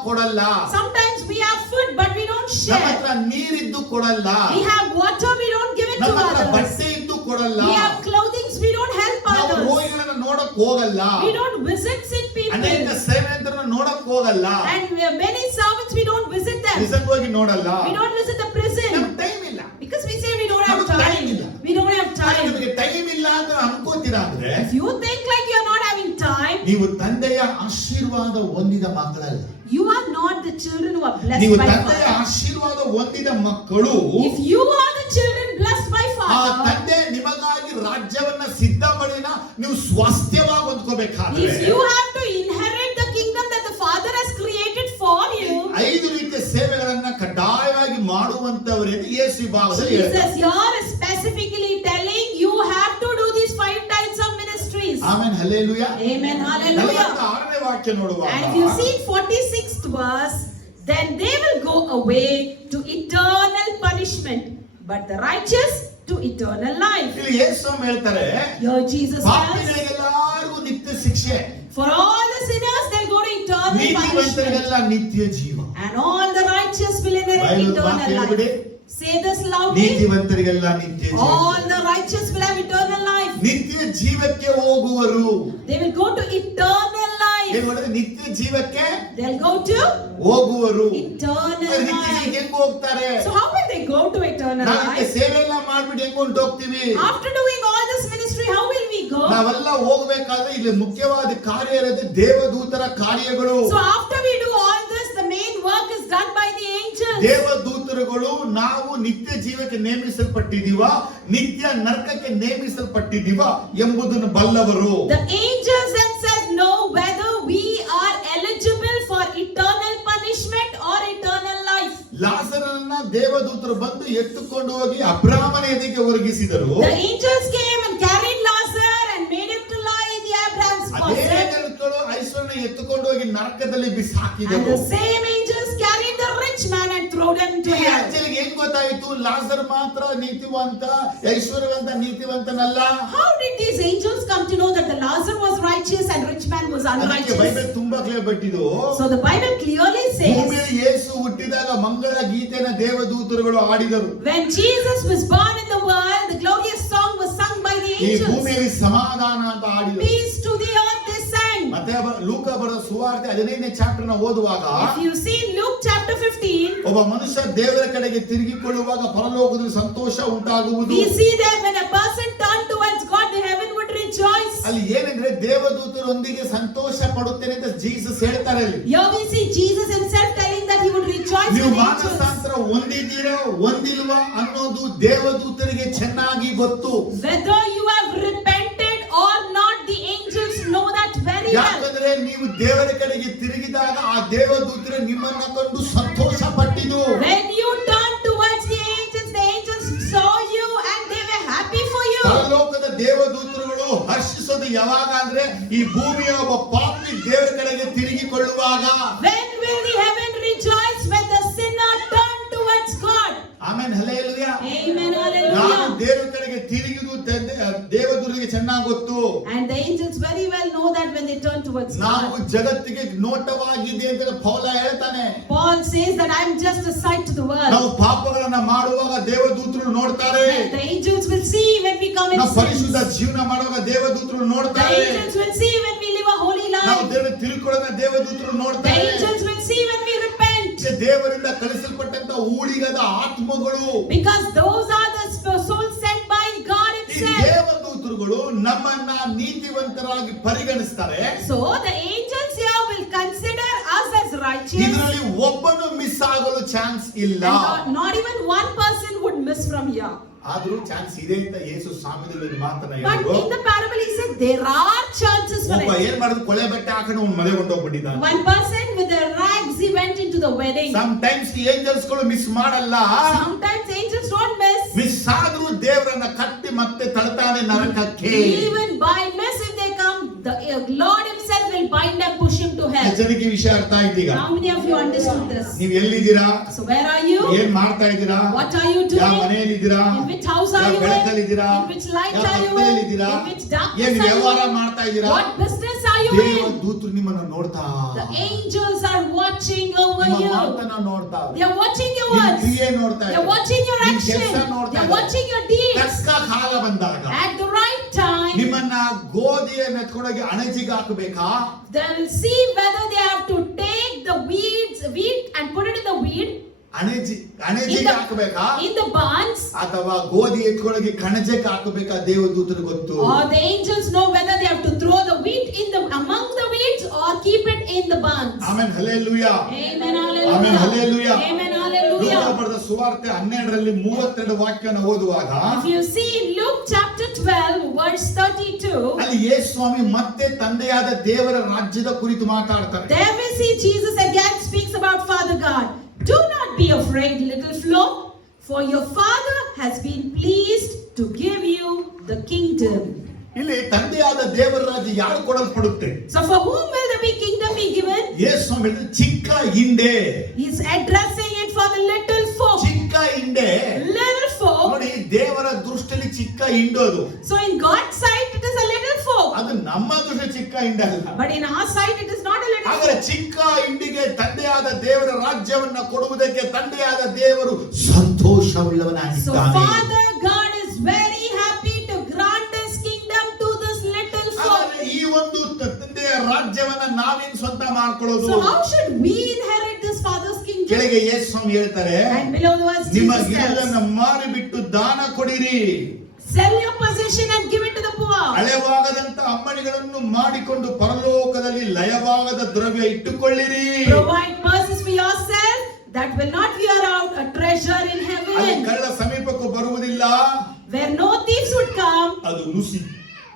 ಕೊಡಲ್ಲ, Sometimes we have food but we don't ನಮ್ಮ share. ಹತ್ರ ನೀರಿದ್ದು ಕೊಡಲ್ಲ, We have water, we don't give it to ನಮ್ಮ ಹತ್ರ others. ಬಟ್ಟೆ ಇದ್ದು ಕೊಡಲ್ಲ, We have clothing, we don't help ನಾವು others. ರೋಗಿಗಳನ್ನ ನೋಡಕ್ ಹೋಗಲ್ಲ, We don't visit sick ಅನೇಕ people. ಸೇವೆಯಂತ್ರನ್ನ ನೋಡಕ್ ಹೋಗಲ್ಲ, And many servants, we don't visit them. Prison ಹೋಗಿ ನೋಡಲ್ಲ, We don't visit the prison. ನಮ್ಗೆ ಟೈಮ್ ಇಲ್ಲ. Because we say we don't have ನಮ್ಗೆ time time. ಇಲ್ಲ. We don't have ಹಾಗೆ time. ನಿಮಗೆ ಟೈಮ್ ಇಲ್ಲ ಅಂತ ಅನ್ಕೋತೀರಾ ಅಂದ್ರೆ If you think like you are not having time, ನೀವು ತಂದೆಯ ಆಶೀರ್ವಾದ ಹೊಂದಿದ ಮಕ್ಕಳಲ್ಲ. you are not the children who are blessed ನೀವು by ತಂದೆಯ Father. ಆಶೀರ್ವಾದ ಹೊಂದಿದ ಮಕ್ಕಳು. If you are the children blessed by ಆ Father, ತಂದೆ ನಿಮಗಾಗಿ ರಾಜ್ಯವನ್ನ ಸಿದ್ಧ ಮಾಡಿನ ನೀವು ಸ್ವಾಸ್ಥ್ಯವಾಗಿ ಹೊಂದ್ಕೋಬೇಕಾದ್ರೆ if you have to inherit the kingdom that the Father has created for you, 5 ರೀತಿಯ ಸೇವೆಗಳನ್ನ ಕಡ್ಡಾಯವಾಗಿ ಮಾಡುವಂತವರೇ ಯೇಸು ಈ ಭಾಗದಲ್ಲಿ ಹೇಳ್ತಾರೆ. Jesus here is specifically telling you have to do these 5 types of ministries. Amen, hallelujah. Amen, hallelujah. 6ನೇ ವಾಕ್ಯ ನೋಡುವಾಗ And if you see in 46th verse, then they will go away to eternal punishment, but the righteous to eternal life. ಇಲ್ಲಿ ಯೇಸು ಹೇಳ್ತಾರೆ, Here Jesus tells, ಪಾಪಿಗಳಿಗೆಲ್ಲರಿಗೂ ನಿತ್ಯ ಶಿಕ್ಷೆ, for all the sinners they'll go to eternal punishment, ನೀತಿವಂತರಿಗೆಲ್ಲ ನಿತ್ಯ ಜೀವ. and all the righteous will inherit Bible eternal ವಾಕ್ಯ life. ಹೇಳ್ಬಿಡಿ. Say this loudly. ನೀತಿವಂತರಿಗೆಲ್ಲ ನಿತ್ಯ ಜೀವ. All the righteous will have eternal life. ನಿತ್ಯ ಜೀವಕ್ಕೆ ಹೋಗುವರು. They will go to eternal life. ಏನ್ ಮಾಡಿದ್ರೆ ನಿತ್ಯ ಜೀವಕ್ಕೆ They'll go to ಹೋಗುವರು. eternal ನಿತ್ಯ ಜೀವಕ್ಕೆ life. ಹೆಂಗ್ ಹೋಗ್ತಾರೆ? So how will they go to eternal ನಾವು life? ಸೇವೆ ಎಲ್ಲ ಮಾಡ್ಬಿಟ್ಟು ಹೆಂಗ್ ಹೊಂಟು ಹೋಗ್ತೀವಿ? After doing all this ministry, how will we go? ನಾವೆಲ್ಲ ಹೋಗ್ಬೇಕಾದ್ರೆ ಇಲ್ಲಿ ಮುಖ್ಯವಾದ ಕಾರ್ಯ ಇರೋದು ದೇವದೂತರ ಕಾರ್ಯಗಳು. So after we do all this, the main work is done by the angels. ದೇವದೂತರುಗಳು ನಾವು ನಿತ್ಯ ಜೀವಕ್ಕೆ ನೇಮಿಸಲ್ಪಟ್ಟಿದೀವ, ನಿತ್ಯ ನರಕಕ್ಕೆ ನೇಮಿಸಲ್ಪಟ್ಟಿದೀವ ಎಂಬುದನ್ನು ಬಲ್ಲವರು. The angels themselves know whether we are eligible for eternal punishment or eternal life. ಲಾಜರನನ್ನ ದೇವದೂತರು ಬಂದು ಎತ್ತುಕೊಂಡು ಹೋಗಿ ಅಬ್ರಾಮನ ಎದೆಗೆ ಒರಗಿಸಿದರು. The angels came and carried Lazarus and made him to lie in the Abraham's ಅದೇ bosom. ಜನಗಳು ಐಶ್ವರ್ಯನ ಎತ್ತುಕೊಂಡು ಹೋಗಿ ನರಕದಲ್ಲಿ And ಬಿಸಾಕಿದರು. the same angels carried the rich man and threw him to hell. Actually ಏನ್ ಗೊತ್ತಾಯ್ತು? ಲಾಜರ್ ಮಾತ್ರ ನೀತಿವಂತ, ಐಶ್ವರ್ಯವಂತ ನೀತಿವಂತನಲ್ಲ. How did these angels come to know that the Lazarus was righteous and rich man was ಅದಕ್ಕೆ unrighteous? Bible ತುಂಬಾ clear ಬಿಟ್ಟಿದ್ದು. So the Bible clearly says, ಭೂಮಿಯಲ್ಲಿ ಯೇಸು ಹುಟ್ಟಿದಾಗ ಮಂಗಳ ಗೀತೆನ ದೇವದೂತರುಗಳು ಆಡಿದರು. when Jesus was born in the world, the glorious song was sung by the ಈ angels. ಭೂಮಿಯಲ್ಲಿ ಸಮಾಧಾನ ಅಂತ ಆಡಿದರು. Peace to the earth, they sang. ಮತ್ತೆ ಲೂಕ ಬರೆದ ಸುವಾರ್ತೆ 15ನೇ ಚಾಪ್ಟರ್ ನ ಓದುವಾಗ If you see Luke chapter 15, ಒಬ್ಬ ಮನುಷ್ಯ ದೇವರ ಕಡೆಗೆ ತಿರುಗಿಕೊಳ್ಳುವಾಗ ಪರಲೋಕದಲ್ಲಿ ಸಂತೋಷ ಉಂಟಾಗುವುದು. we see that when a person turned towards God, the heaven would rejoice. ಅಲ್ಲಿ ಏನಂದ್ರೆ ದೇವದೂತರೊಂದಿಗೆ ಸಂತೋಷ ಪಡುತ್ತೇನೆ ಅಂತ ಜೀಸಸ್ ಹೇಳ್ತಾರೆ. ಅಲ್ಲಿ Here we see Jesus himself telling that he would rejoice ನೀವು with angels. ಮಾನಸಾಂತರ ಹೊಂದಿದ್ದೀರಾ ಹೊಂದಿಲ್ವಾ ಅನ್ನೋದು ದೇವದೂತರಿಗೆ ಚೆನ್ನಾಗಿ ಗೊತ್ತು. Whether you have repented or not, the angels know that very well. ಯಾಕಂದ್ರೆ ನೀವು ದೇವರ ಕಡೆಗೆ ತಿರುಗಿದಾಗ ಆ ದೇವದೂತರು ನಿಮ್ಮನ್ನ ಕಂಡು ಸಂತೋಷ ಪಟ್ಟಿದ್ದು. When you turn towards the angels saw you and they were happy for you. ಪರಲೋಕದ ದೇವದೂತರುಗಳು ಹರ್ಷಿಸೋದು ಯಾವಾಗ ಅಂದ್ರೆ ಈ ಭೂಮಿಯ ಒಬ್ಬ ಪಾಪಿ ದೇವರ ಕಡೆಗೆ ತಿರುಗಿಕೊಳ್ಳುವಾಗ. When will the heaven rejoice? When the sinner turn towards God. Amen, hallelujah. Amen, ನಾನು hallelujah. ದೇವರ ಕಡೆಗೆ ತಿರುಗಿದು ದೇವದೂತರಿಗೆ ಚೆನ್ನಾಗಿ ಗೊತ್ತು. And the angels very well know that when they turn towards ನಾವು God. ಜಗತ್ತಿಗೆ ನೋಟವಾಗಿದೆ ಅಂತ ಪೌಲ ಹೇಳ್ತಾನೆ. Paul says that I am just a sight to the world. ನಾವು ಪಾಪಗಳನ್ನ ಮಾಡುವಾಗ ದೇವದೂತರು ನೋಡ್ತಾರೆ. The angels will see when we come in ನಾವು ಪರಿಶುದ್ಧ sin. ಜೀವನ ಮಾಡುವಾಗ ದೇವದೂತರು The ನೋಡ್ತಾರೆ. angels will see when we live a holy ನಾವು life. ದೇವರ ತಿರುಕೊಳ್ಳೋದ ದೇವದೂತರು The ನೋಡ್ತಾರೆ. angels will see when we repent. ದೇವರಿಂದ ಕಳಿಸಲ್ಪಟ್ಟಂತ ಊಳಿಗದ ಆತ್ಮಗಳು, Because those are the souls sent by God ಈ himself. ದೇವದೂತರುಗಳು ನಮ್ಮನ್ನ ನೀತಿವಂತರಾಗಿ ಪರಿಗಣಿಸ್ತಾರೆ. So the angels here will consider us as righteous. ಇದರಲ್ಲಿ ಒಬ್ಬನು ಮಿಸ್ ಆಗಲು ಚಾನ್ಸ್ ಇಲ್ಲ. And not even one person would miss from here. ಆದ್ರೂ chance ಇದೆ ಅಂತ ಯೇಸು ಸಾಮ್ಯದಲ್ಲಿ ಒಂದು ಮಾತನ್ನ But ಹೇಳಿದ್ರು. in the parable he said there are chances for ಒಬ್ಬ it. ಏನ್ ಮಾಡಿದ್ರು, ಕೊಳೆ ಬಟ್ಟೆ ಹಾಕೊಂಡು ಅವ್ನು ಮನೆ ಹೊಂಟೋಗ್ಬಿಟ್ಟಿದ್ದಾನೆ. One person with the rags he went into the wedding. Sometimes angels ಗಳು ಮಿಸ್ ಮಾಡಲ್ಲ. Sometimes angels don't miss. Miss ಆದ್ರೂ ದೇವರನ್ನ ಕಟ್ಟಿ ಮತ್ತೆ ತಳ್ತಾನೆ ನರಕಕ್ಕೆ. Even by miss if they come, the Lord himself will bind and push him to hell. ಜನರಿಗೆ ವಿಷಯ ಅರ್ಥ ಆಯ್ತು ಈಗ? How many of you understood this? ನೀವು ಎಲ್ಲಿದ್ದೀರಾ? So where are you? ಏನ್ ಮಾಡ್ತಾ ಇದ್ದೀರಾ? What are you doing? ಯಾವ ಮನೆಯಲ್ಲಿದ್ದೀರಾ? In which house are ಯಾವ you in? ಬೆಳಕಲ್ಲಿದ್ದೀರಾ? In which light ಯಾವ are you in? ಕತ್ತಲೆಯಲ್ಲಿದ್ದೀರಾ? In which darkness ಏನ್ are you ವ್ಯವಹಾರ in? ಮಾಡ್ತಾ ಇದ್ದೀರಾ? What business are you in? ದೂತರು ನಿಮ್ಮನ್ನು ನೋಡ್ತಾ The angels are watching over ನಿಮ್ಮ you. ಮಾತನ್ನ ನೋಡ್ತಾ They are watching your ನಿನ್ನ words. ಕ್ರಿಯೆ ನೋಡ್ತಾ They are watching your ನಿನ್ನ action. ಕೆಲಸ ನೋಡ್ತಾ They are watching your deeds. ತಕ್ಕ ಕಾಲ ಬಂದಾಗ At the right time, ನಿಮ್ಮನ್ನ ಗೋಧಿಯನ್ನು ಎತ್ಕೊಂಡೋಗಿ ಅಣಜಿಗೆ ಹಾಕಬೇಕಾ, they will see whether they have to take the wheat and put it in the weed, ಅಣಜಿಗೆ ಹಾಕಬೇಕಾ, in the barns, ಅಥವಾ ಗೋಧಿ ಎತ್ಕೊಂಡೋಗಿ ಕಣಜಕ್ಕೆ ಹಾಕಬೇಕಾ ದೇವದೂತರಿಗೆ ಗೊತ್ತು. or the angels know whether they have to throw the wheat among the weeds or keep it in the barns. Amen, hallelujah. Amen, amen, hallelujah. Hallelujah. Amen, ಲೂಕ hallelujah. ಬರೆದ ಸುವಾರ್ತೆ 12ರಲ್ಲಿ 32 ವಾಕ್ಯವನ್ನು ಓದುವಾಗ If you see in Luke chapter 12 verse 32, ಅಲ್ಲಿ ಯೇಸು ಸ್ವಾಮಿ ಮತ್ತೆ ತಂದೆಯಾದ ದೇವರ ರಾಜ್ಯದ ಕುರಿತು ಮಾತಾಡ್ತಾರೆ. there we see Jesus again speaks about Father God. Do not be afraid, little flock, for your Father has been pleased to give you the kingdom. ಇಲ್ಲಿ ತಂದೆಯಾದ ದೇವರ ರಾಜ್ಯ ಯಾರು ಕೊಡಲ್ಪಡುತ್ತೆ? So for whom will the kingdom be given? ಯೇಸು ಸ್ವಾಮಿ ಹೇಳಿದ್ರು, ಚಿಕ್ಕ ಹಿಂಡೆ. He is addressing it for the little folk. ಚಿಕ್ಕ ಹಿಂಡೆ Little folk. ನೋಡಿ, ದೇವರ ದೃಷ್ಟಿಯಲ್ಲಿ ಚಿಕ್ಕ ಹಿಂಡೋದು. So in God's sight it is a little folk. ಅದು ನಮ್ಮ ದೃಷ್ಟಿ ಚಿಕ್ಕ ಹಿಂಡೆ ಅಲ್ಲ. But in our sight it is not a little ಆದರೆ folk. ಚಿಕ್ಕ ಹಿಂಡಿಗೆ ತಂದೆಯಾದ ದೇವರ ರಾಜ್ಯವನ್ನ ಕೊಡುವುದಕ್ಕೆ ತಂದೆಯಾದ ದೇವರು ಸಂತೋಷವುಳ್ಳವನಾಗಿದ್ದಾನೆ. So Father God is very happy to grant his kingdom to this little folk. ಆದರೆ ಈ ಒಂದು ತಂದೆಯ ರಾಜ್ಯವನ್ನ ನಾವೇನ್ ಸ್ವಂತ ಮಾಡ್ಕೊಳ್ಳೋದು? So how should we inherit this Father's kingdom? ಕೆಳಗೆ ಯೇಸು ಸ್ವಾಮಿ ಹೇಳ್ತಾರೆ, And below the verse ನಿಮ್ಮ Jesus ಗಿಡಗಳನ್ನ tells, ಮಾರಿಬಿಟ್ಟು ದಾನ ಕೊಡಿರಿ, sell your possession and give it to the poor. ಹಳೆವಾಗದಂತ ಅಮ್ಮಣಿಗಳನ್ನು ಮಾಡಿಕೊಂಡು ಪರಲೋಕದಲ್ಲಿ ಲಯವಾಗದ ದ್ರವ್ಯ ಇಟ್ಟುಕೊಳ್ಳಿರಿ. Provide purses for yourself that will not wear out, a treasure in ಅಲ್ಲಿ heaven, ಕಳ್ಳ ಸಮೀಪಕ್ಕೂ ಬರುವುದಿಲ್ಲ, where no thieves would come, ಅದು ನುಸಿ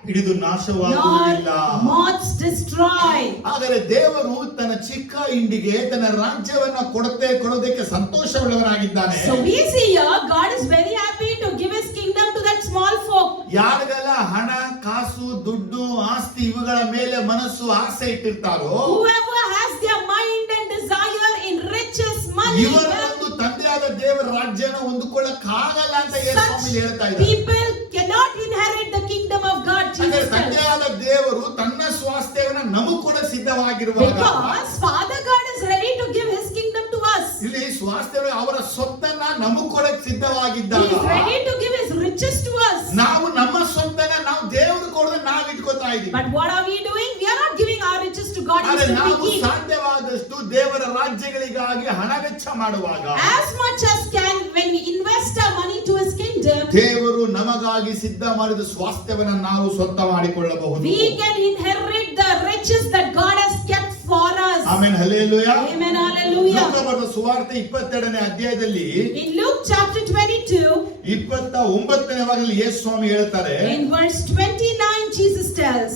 ಹಿಡಿದು nor ನಾಶವಾಗುವುದಿಲ್ಲ. moths destroy. ಆದರೆ ದೇವರು ತನ್ನ ಚಿಕ್ಕ ಹಿಂಡಿಗೆ ತನ್ನ ರಾಜ್ಯವನ್ನ ಕೊಡೋದಕ್ಕೆ ಸಂತೋಷವುಳ್ಳವನಾಗಿದ್ದಾನೆ. So we see here God is very happy to give his kingdom to that small folk. ಯಾರಿಗೆಲ್ಲ ಹಣ, ಕಾಸು, ದುಡ್ಡು, ಆಸ್ತಿ ಇವುಗಳ ಮೇಲೆ ಮನಸ್ಸು ಆಸೆ ಇಟ್ಟಿರ್ತಾರೋ, Whoever has their mind and desire in riches, money, ಇವರ wealth, ಒಂದು ತಂದೆಯಾದ ದೇವರ ರಾಜ್ಯನ ಹೊಂದಿಕೊಳ್ಳಕ್ಕಾಗಲ್ಲ ಅಂತ ಯೇಸು ಸ್ವಾಮಿ ಹೇಳ್ತಾ ಇದ್ದಾರೆ. people cannot inherit the kingdom of God. ಹಾಗಾದ್ರೆ Jesus tells. ತಂದೆಯಾದ ದೇವರು ತನ್ನ ಸ್ವಾಸ್ಥ್ಯವನ್ನ ನಮಗೂ ಕೂಡ ಸಿದ್ಧವಾಗಿರುವಾಗ Because Father God is ready to give his kingdom to us. ಇಲ್ಲಿ ಸ್ವಾಸ್ಥ್ಯ ಅವರ ಸೊತ್ತನ್ನ ನಮಗೂ ಕೊಡಕ್ He ಸಿದ್ಧವಾಗಿದ್ದಾಗ is ready to give his riches to us. ನಾವು ನಮ್ಮ ಸೊತ್ತನ್ನ ನಾವು ದೇವರು ಕೊಡೋದು ನಾವು ಇಟ್ಕೋತಾ ಇದೀವಿ. But what are we doing? We are not giving our riches to God. ಆದ್ರೆ Instead ನಾವು we give. ಸಾಧ್ಯವಾದಷ್ಟು ದೇವರ ರಾಜ್ಯಗಳಿಗಾಗಿ ಹಣ ವೆಚ್ಚ ಮಾಡುವಾಗ As much as can, when we invest our money to his kingdom, ದೇವರು ನಮಗಾಗಿ ಸಿದ್ಧ ಮಾಡಿದ ಸ್ವಾಸ್ಥ್ಯವನ್ನ ನಾವು ಸ್ವಂತ ಮಾಡಿಕೊಳ್ಳಬಹುದು. we can inherit the riches that God has kept for us. Amen, hallelujah. Amen, hallelujah. ಲೂಕ ಬರೆದ ಸುವಾರ್ತೆ 22ನೇ ಅಧ್ಯಾಯದಲ್ಲಿ In Luke chapter 22, 29ನೇ ವಾಕ್ಯದಲ್ಲಿ ಯೇಸು ಸ್ವಾಮಿ ಹೇಳ್ತಾರೆ, in verse 29, Jesus tells,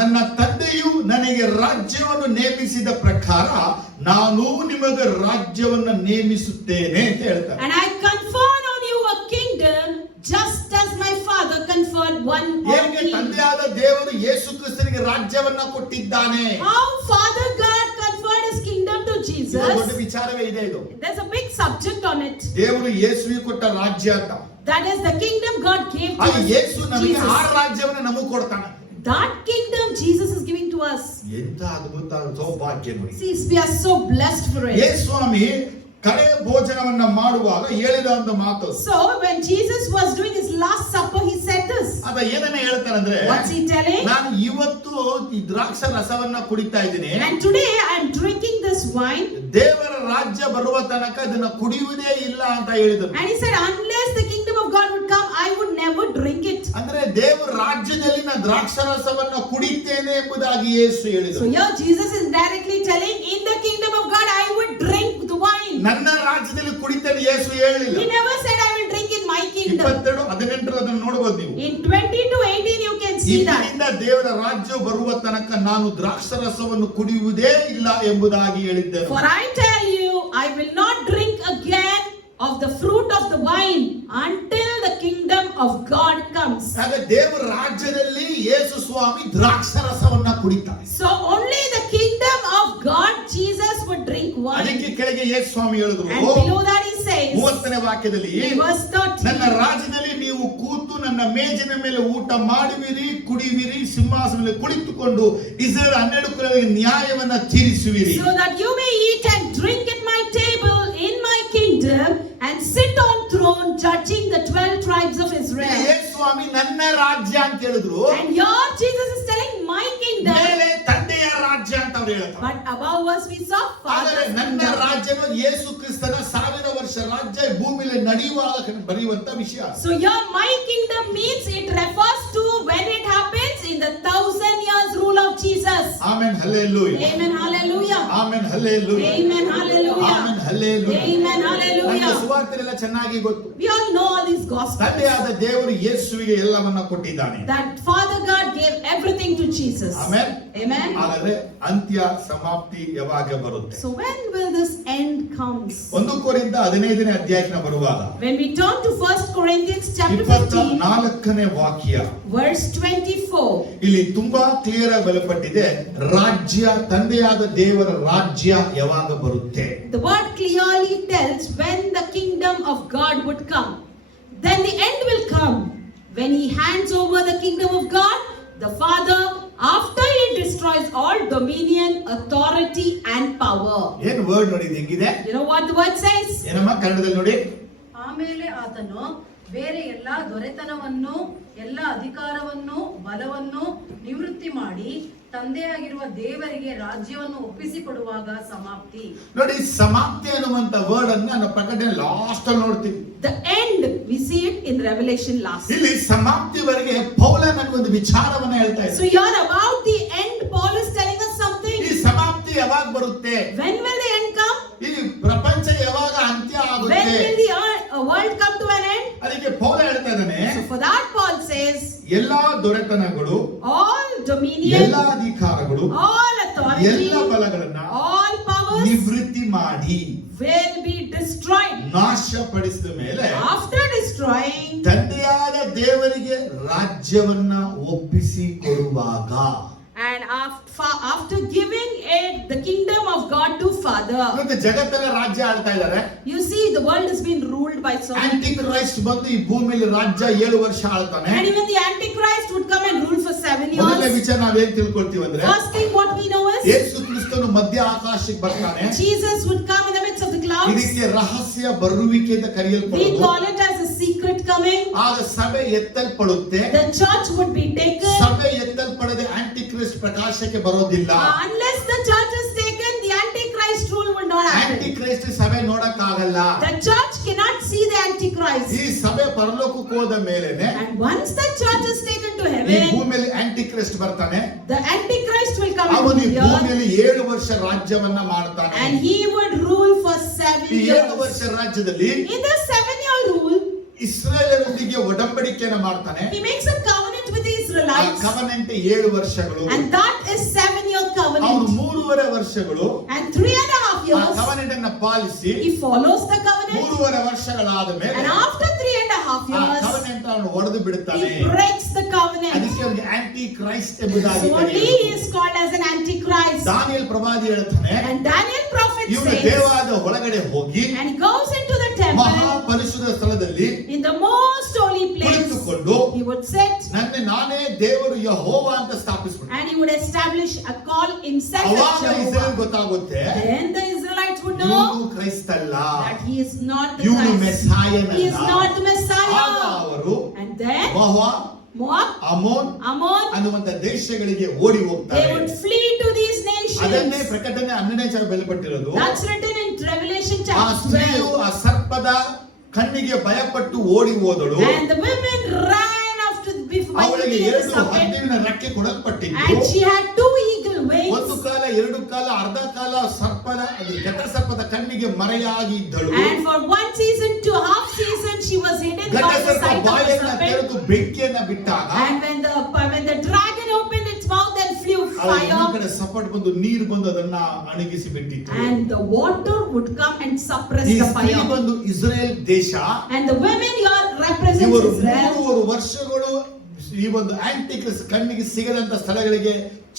ನನ್ನ ತಂದೆಯು ನನಗೆ ರಾಜ್ಯವನ್ನು ನೇಮಿಸಿದ ಪ್ರಕಾರ ನಾನು ನಿಮಗೆ ರಾಜ್ಯವನ್ನು ನೇಮಿಸುತ್ತೇನೆ ಅಂತ ಹೇಳ್ತಾರೆ. and I confer on you a kingdom just as my Father conferred one on ಹೇಗೆ me. ತಂದೆಯಾದ ದೇವರು ಯೇಸು ಕ್ರಿಸ್ತನಿಗೆ ರಾಜ್ಯವನ್ನ ಕೊಟ್ಟಿದ್ದಾನೆ. How Father God conferred his kingdom to ಇದು Jesus. ದೊಡ್ಡ ವಿಚಾರವೇ ಇದೆ. ಇದು There's a big subject on it. ದೇವರು ಯೇಸುವಿಗೆ ಕೊಟ್ಟ ರಾಜ್ಯ ಅಂತ. That is the kingdom God gave to ಆ ಯೇಸು us. ನಮಗೆ ಆ Jesus. ರಾಜ್ಯವನ್ನ ನಮಗೆ ಕೊಡ್ತಾನೆ. That kingdom Jesus is giving to us. ಎಂತ ಅದ್ಭುತ ಸೌಭಾಗ್ಯ ನೋಡಿ. See, we are so blessed for it. ಯೇಸು ಸ್ವಾಮಿ ಕಡೆ ಭೋಜನವನ್ನ ಮಾಡುವಾಗ ಹೇಳಿದ ಒಂದು ಮಾತು. So when Jesus was doing his last supper, he said this. ಅದ ಏನನ್ನ ಹೇಳ್ತಾರಂದ್ರೆ, What's he telling? ನಾನು ಇವತ್ತು ಈ ದ್ರಾಕ್ಷ ರಸವನ್ನ ಕುಡಿತಾ ಇದ್ದೀನಿ, And today I am drinking this wine. ದೇವರ ರಾಜ್ಯ ಬರುವ ತನಕ ಇದನ್ನ ಕುಡಿಯುವುದೇ ಇಲ್ಲ ಅಂತ ಹೇಳಿದರು. And he said, unless the kingdom of God would come, I would never drink it. ಅಂದ್ರೆ ದೇವರ ರಾಜ್ಯದಲ್ಲಿ ನಾನು ದ್ರಾಕ್ಷ ರಸವನ್ನ ಕುಡಿತೇನೆ ಎಂಬುದಾಗಿ ಯೇಸು So ಹೇಳಿದರು. here Jesus is directly telling, in the kingdom of God I would drink the wine. ನನ್ನ ರಾಜ್ಯದಲ್ಲಿ ಕುಡಿತೇನೆ ಯೇಸು ಹೇಳಿಲ್ಲ. He never said I will drink in my kingdom. 22:18 ಅದನ್ನು ನೋಡಬಹುದು ನೀವು. In 20 to 18 you can see that. ಇದರಿಂದ ದೇವರ ರಾಜ್ಯ ಬರುವ ತನಕ ನಾನು ದ್ರಾಕ್ಷರಸವನ್ನು ಕುಡಿಯುವುದೇ ಇಲ್ಲ ಎಂಬುದಾಗಿ ಹೇಳಿದ್ದೇನೆ. For I tell you, I will not drink again of the fruit of the wine until the kingdom of God comes. ಆಗ ದೇವರ ರಾಜ್ಯದಲ್ಲಿ ಯೇಸು ಸ್ವಾಮಿ ದ್ರಾಕ್ಷರಸವನ್ನ ಕುಡಿತಾರೆ. So only the kingdom of God Jesus would drink wine. ಅದಕ್ಕೆ ಕೆಳಗೆ ಯೇಸು ಸ್ವಾಮಿ ಹೇಳಿದ್ರು, And below that he says, 30ನೇ ವಾಕ್ಯದಲ್ಲಿ, in verse 30, ನನ್ನ ರಾಜ್ಯದಲ್ಲಿ ನೀವು ಕೂತು ನನ್ನ ಮೇಜಿನ ಮೇಲೆ ಊಟ ಮಾಡುವಿರಿ, ಕುಡಿಯುವಿರಿ, ಸಿಂಹಾಸನದಲ್ಲಿ ಕುಳಿತುಕೊಂಡು ಇಸ್ರಾಯೇಲ್ 12 ಕುಲಗಳಿಗೆ ನ್ಯಾಯವನ್ನ ತೀರಿಸುವಿರಿ. So that you may eat and drink at my table in my kingdom and sit on throne judging the 12 tribes of Israel. ಯೇಸು ಸ್ವಾಮಿ ನನ್ನ ರಾಜ್ಯ ಅಂತ ಹೇಳಿದ್ರು, And your Jesus is telling my kingdom. ಮೇಲೆ ತಂದೆಯ ರಾಜ್ಯ ಅಂತ ಅವ್ರು ಹೇಳ್ತಾರೆ. But above us we saw ಆದರೆ Father's ನನ್ನ kingdom. ರಾಜ್ಯನು ಯೇಸು ಕ್ರಿಸ್ತನ 1000 ವರ್ಷ ರಾಜ್ಯ ಭೂಮಿಯಲ್ಲಿ ನಡೆಯುವಾಗ ಬರೆಯುವಂತ ವಿಷಯ. So your my kingdom means it refers to when it happens in the 1000 years rule of Jesus. Amen hallelujah. Amen hallelujah. Amen hallelujah. Amen hallelujah. Amen hallelujah. Amen ನಮಗೆ hallelujah. ಸುವಾರ್ತೆಲ್ಲ ಚೆನ್ನಾಗಿ ಗೊತ್ತು. We all know all these gospels. ತಂದೆಯಾದ ದೇವರು ಯೇಸುವಿಗೆ ಎಲ್ಲವನ್ನ ಕೊಟ್ಟಿದ್ದಾನೆ. That Father God gave everything to Jesus. Amen. Amen. ಹಾಗಾದ್ರೆ ಅಂತ್ಯ ಸಮಾಪ್ತಿ ಯಾವಾಗ ಬರುತ್ತೆ? So when will this end comes? 1 ಕೊರಿಂಥ 15ನೇ ಅಧ್ಯಾಯಕ್ಕೆ ಬರುವಾಗ When we turn to 1 Corinthians chapter 15 24ನೇ ವಾಕ್ಯ verse 24. ಇಲ್ಲಿ ತುಂಬಾ ಕ್ಲಿಯರ್ ಆಗಿ ಬಲಪಟ್ಟಿದೆ. ರಾಜ್ಯ, ತಂದೆಯಾದ ದೇವರ ರಾಜ್ಯ ಯಾವಾಗ ಬರುತ್ತೆ? The word clearly tells when the kingdom of God would come. Then the end will come when he hands over the kingdom of God, the Father, after he destroys all dominion, authority and power. ಏನ್ word ನೋಡಿ ಹೆಂಗಿದೆ? You know what the word says? ಏನಮ್ಮ ಕನ್ನಡದಲ್ಲಿ ನೋಡಿ. ಆಮೇಲೆ ಆತನು ಬೇರೆ ಎಲ್ಲಾ ದೊರೆತನವನ್ನು, ಎಲ್ಲಾ ಅಧಿಕಾರವನ್ನು, ಬಲವನ್ನು ನಿವೃತ್ತಿ ಮಾಡಿ ತಂದೆಯಾಗಿರುವ ದೇವರಿಗೆ ರಾಜ್ಯವನ್ನು ಒಪ್ಪಿಸಿಕೊಡುವಾಗ ಸಮಾಪ್ತಿ. ನೋಡಿ, ಸಮಾಪ್ತಿ ಅನ್ನುವಂತ ವರ್ಡ್ ಅನ್ನ ನಾವು ಪ್ರಕಟಣೆ ಲಾಸ್ಟ್ ಅಲ್ಲಿ ನೋಡ್ತೀವಿ. The end, we see it in Revelation last. ಇಲ್ಲಿ ಸಮಾಪ್ತಿವರೆಗೆ ಪೌಲ ನನಗೆ ಒಂದು ವಿಚಾರವನ್ನ ಹೇಳ್ತಾ So ಇದ್ದಾರೆ. here about the end, Paul is telling us something. ಈ ಸಮಾಪ್ತಿ ಯಾವಾಗ ಬರುತ್ತೆ? When will the end come? ಈ ಪ್ರಪಂಚ ಯಾವಾಗ ಅಂತ್ಯ When ಆಗುತ್ತೆ? will the world come to an end? ಅದಕ್ಕೆ ಪೌಲ ಹೇಳ್ತಾ ಇದ್ದಾನೆ, So for that Paul says, ಎಲ್ಲಾ ದೊರೆತನಗಳು, all dominion, ಎಲ್ಲಾ ಅಧಿಕಾರಗಳು, all authority, ಎಲ್ಲ ಬಲಗಳನ್ನ all powers ನಿವೃತ್ತಿ ಮಾಡಿ will be destroyed. ನಾಶಪಡಿಸಿದ ಮೇಲೆ After destroying, ತಂದೆಯಾದ ದೇವರಿಗೆ ರಾಜ್ಯವನ್ನ ಒಪ್ಪಿಸಿ ಕೊಡುವಾಗ, and after giving it the kingdom of God to Father. ಮತ್ತೆ ಜಗತ್ತೆಲ್ಲ ರಾಜ್ಯ ಆಳ್ತಾ ಇದ್ದಾರೆ. You see, the world has been ruled by so many. Antichrist ಬಂದು ಈ ಭೂಮಿಯಲ್ಲಿ ರಾಜ್ಯ 7 ವರ್ಷ ಆಳ್ತಾನೆ. And even the Antichrist would come and rule for 7 ಮೊದಲನೇ years. ವಿಚಾರ ನಾವೇನ್ ತಿಳ್ಕೊಳ್ತೀವಿ ಅಂದ್ರೆ, First thing what we know is ಯೇಸು ಕ್ರಿಸ್ತನು ಮಧ್ಯ ಆಕಾಶಕ್ಕೆ ಬರ್ತಾನೆ. Jesus would come in the midst of the clouds. ಇದಕ್ಕೆ ರಹಸ್ಯ ಬರುವಿಕೆ ಅಂತ We ಕರೆಯಲ್ಪಡುವುದು. call it as a secret coming. ಆಗ ಸಭೆ ಎತ್ತಲ್ಪಡುತ್ತೆ. The church would be taken. ಸಭೆ ಎತ್ತಲ್ಪಡದೆ ಆಂಟಿಕ್ರಿಸ್ಟ್ ಪ್ರಕಾಶಕ್ಕೆ ಬರೋದಿಲ್ಲ. Unless the church is taken, the Antichrist rule will not happen. Antichrist ಸಭೆ ನೋಡಕ್ಕಾಗಲ್ಲ. The church cannot see the Antichrist. ಈ ಸಭೆ ಪರಲೋಕಕ್ಕೆ ಹೋದ ಮೇಲೆನೆ And once the church is taken to ಈ heaven, ಭೂಮಿಯಲ್ಲಿ ಆಂಟಿಕ್ರಿಸ್ಟ್ ಬರ್ತಾನೆ. the Antichrist will come ಅವನು into ಈ the earth ಭೂಮಿಯಲ್ಲಿ 7 ವರ್ಷ ರಾಜ್ಯವನ್ನ ಮಾಡ್ತಾನೆ. and he would rule for 7 ಈ 7 ವರ್ಷ years. ರಾಜ್ಯದಲ್ಲಿ In the 7-year rule, ಇಸ್ರಾಯೇಲರೊಂದಿಗೆ ಒಡಂಬಡಿಕೆಯನ್ನು ಮಾಡ್ತಾನೆ. he makes a covenant with the ಆ Israelites. ಕವನೆಂಟ್ 7 ವರ್ಷಗಳು. And that is 7-year ಅವನು covenant. 3.5 ವರ್ಷಗಳು And 3.5 ಆ years, ಕವನೆಂಟ್ ಅನ್ನ policy he follows the covenant. 3.5 ವರ್ಷಗಳಾದ ಮೇಲೆ And after 3.5 ಆ years, ಕವನೆಂಟ್ ಅವನು ಒಡೆದು ಬಿಡುತ್ತಾನೆ. he breaks the covenant. ಅದಕ್ಕೆ ಅವನಿಗೆ ಆಂಟಿ ಕ್ರೈಸ್ಟ್ ಎಂಬುದಾಗಿ So only he is called as an Antichrist. Daniel ಪ್ರವಾದಿ ಹೇಳ್ತಾನೆ, And Daniel prophet ಇವನು says, ದೇವಾಲಯದ ಒಳಗಡೆ ಹೋಗಿ and he goes into the ಮಹಾ temple, ಪರಿಶುದ್ಧ ಸ್ಥಳದಲ್ಲಿ in the most holy place, ಕುಳಿತುಕೊಂಡು he would sit ನಾನೇ ದೇವರು ಯೆಹೋವ ಅಂತ ಸ್ಥಾಪಿಸ್ಬಿಟ್ಟು and he would establish a call himself as ಅವಾಗ ಇಸ್ರೇಲ್ Jehovah. ಗೊತ್ತಾಗುತ್ತೆ, Then the Israelites would know ಇವನು ಕ್ರೈಸ್ತಲ್ಲ, that he is not the ಇವನು Christ. ಮೆಸ್ಸಾಯನಲ್ಲ. He is not the ಆಗ Messiah. ಅವರು And then Moab, Moab, ಅಮೋನ್ Ammon, ಅನ್ನುವಂತ ದೇಶಗಳಿಗೆ ಓಡಿ they ಹೋಗ್ತಾರೆ. would flee to these ಅದನ್ನೇ nations. ಪ್ರಕಟಣೆ 12ನೇ ಬೆಲೆಪಟ್ಟಿರೋದು. That's written in Revelation ಆ chapter ಸ್ತ್ರೀಯು 12. ಆ ಸರ್ಪದ ಕಣ್ಣಿಗೆ ಭಯಪಟ್ಟು ಓಡಿ ಹೋದಳು. And the women ran after before ಅವಳಿಗೆ the 2 serpent, ಹದ್ದಿನ ರೆಕ್ಕೆ ಕೊಡಲ್ಪಟ್ಟಿತ್ತು. and she had 2 eagle wings. ಒಂದು ಕಾಲ, 2 ಕಾಲ, ಅರ್ಧ ಕಾಲ ಸರ್ಪದ ಅದು ಘಟ ಸರ್ಪದ ಕಣ್ಣಿಗೆ ಮರೆಯಾಗಿ ಇದ್ದಳು. And for 1 season to half season she was hidden ಘಟ by the ಸರ್ಪ sight of the ಬಾಯನ್ನ serpent. ತೆರೆದು ಬೆಂಕಿಯನ್ನ ಬಿಟ್ಟಾಗ And when the dragon opened its mouth and flew ಅವಳ ಈ fire, ಕಡೆ ಸಪಟ್ ಬಂದು ನೀರು ಬಂದು ಅದನ್ನ ಅಣಗಿಸಿ ಬಿಟ್ಟಿತ್ತು. and the water would come and suppress ಈ the ಸ್ತ್ರೀ fire. ಬಂದು ಇಸ್ರೇಲ್ ದೇಶ. And the women here represent ಇವರು Israel. 3 ವರ್ಷಗಳು ಈ ಒಂದು ಆಂಟಿಕ್ರಿಸ್ಟ್ ಕಣ್ಣಿಗೆ ಸಿಗದಂತ ಸ್ಥಳಗಳಿಗೆ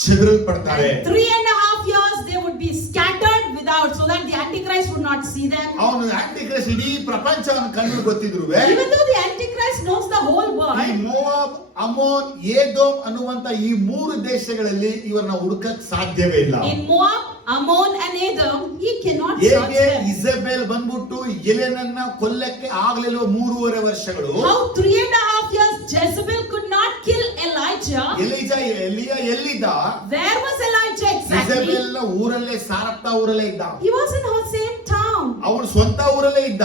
ಚೆದರಲ್ಪಡ್ತಾರೆ. 3.5 years they would be scattered without, so that the Antichrist would not see them. ಅವನು ಆಂಟಿಕ್ರೈಸ್ಟ್ ಇಡೀ ಪ್ರಪಂಚವನ್ನು ಕಂಡು ಗೊತ್ತಿದ್ರುವೆ Even though the Antichrist knows the whole ಈ world, ಮೋವಾಬ್, ಅಮೋನ್, ಏದೋಮ್ ಅನ್ನುವಂತ ಈ ಮೂರು ದೇಶಗಳಲ್ಲಿ ಇವರನ್ನ ಹುಡುಕಕ್ ಸಾಧ್ಯವೇ ಇಲ್ಲ. in Moab, Ammon and Edom, he cannot search ಹೇಗೆ them. ಇಸಬೆಲ್ ಬಂದ್ಬಿಟ್ಟು ಎಲೆನನ್ನ ಕೊಲ್ಲಕ್ಕೆ ಆಗ್ಲಿಲ್ಲ 3.5 ವರ್ಷಗಳು. How 3.5 years Jezebel could not kill Elijah? ಎಲಿಯ ಎಲ್ಲಿದ್ದ? Where was Elijah exactly? ಇಸಬೆಲ್ ಊರಲ್ಲೇ ಸಾರಪ್ತಾ ಊರಲ್ಲೇ ಇದ್ದ. He was in her same town. ಅವನು ಸ್ವಂತ ಊರಲ್ಲೇ ಇದ್ದ.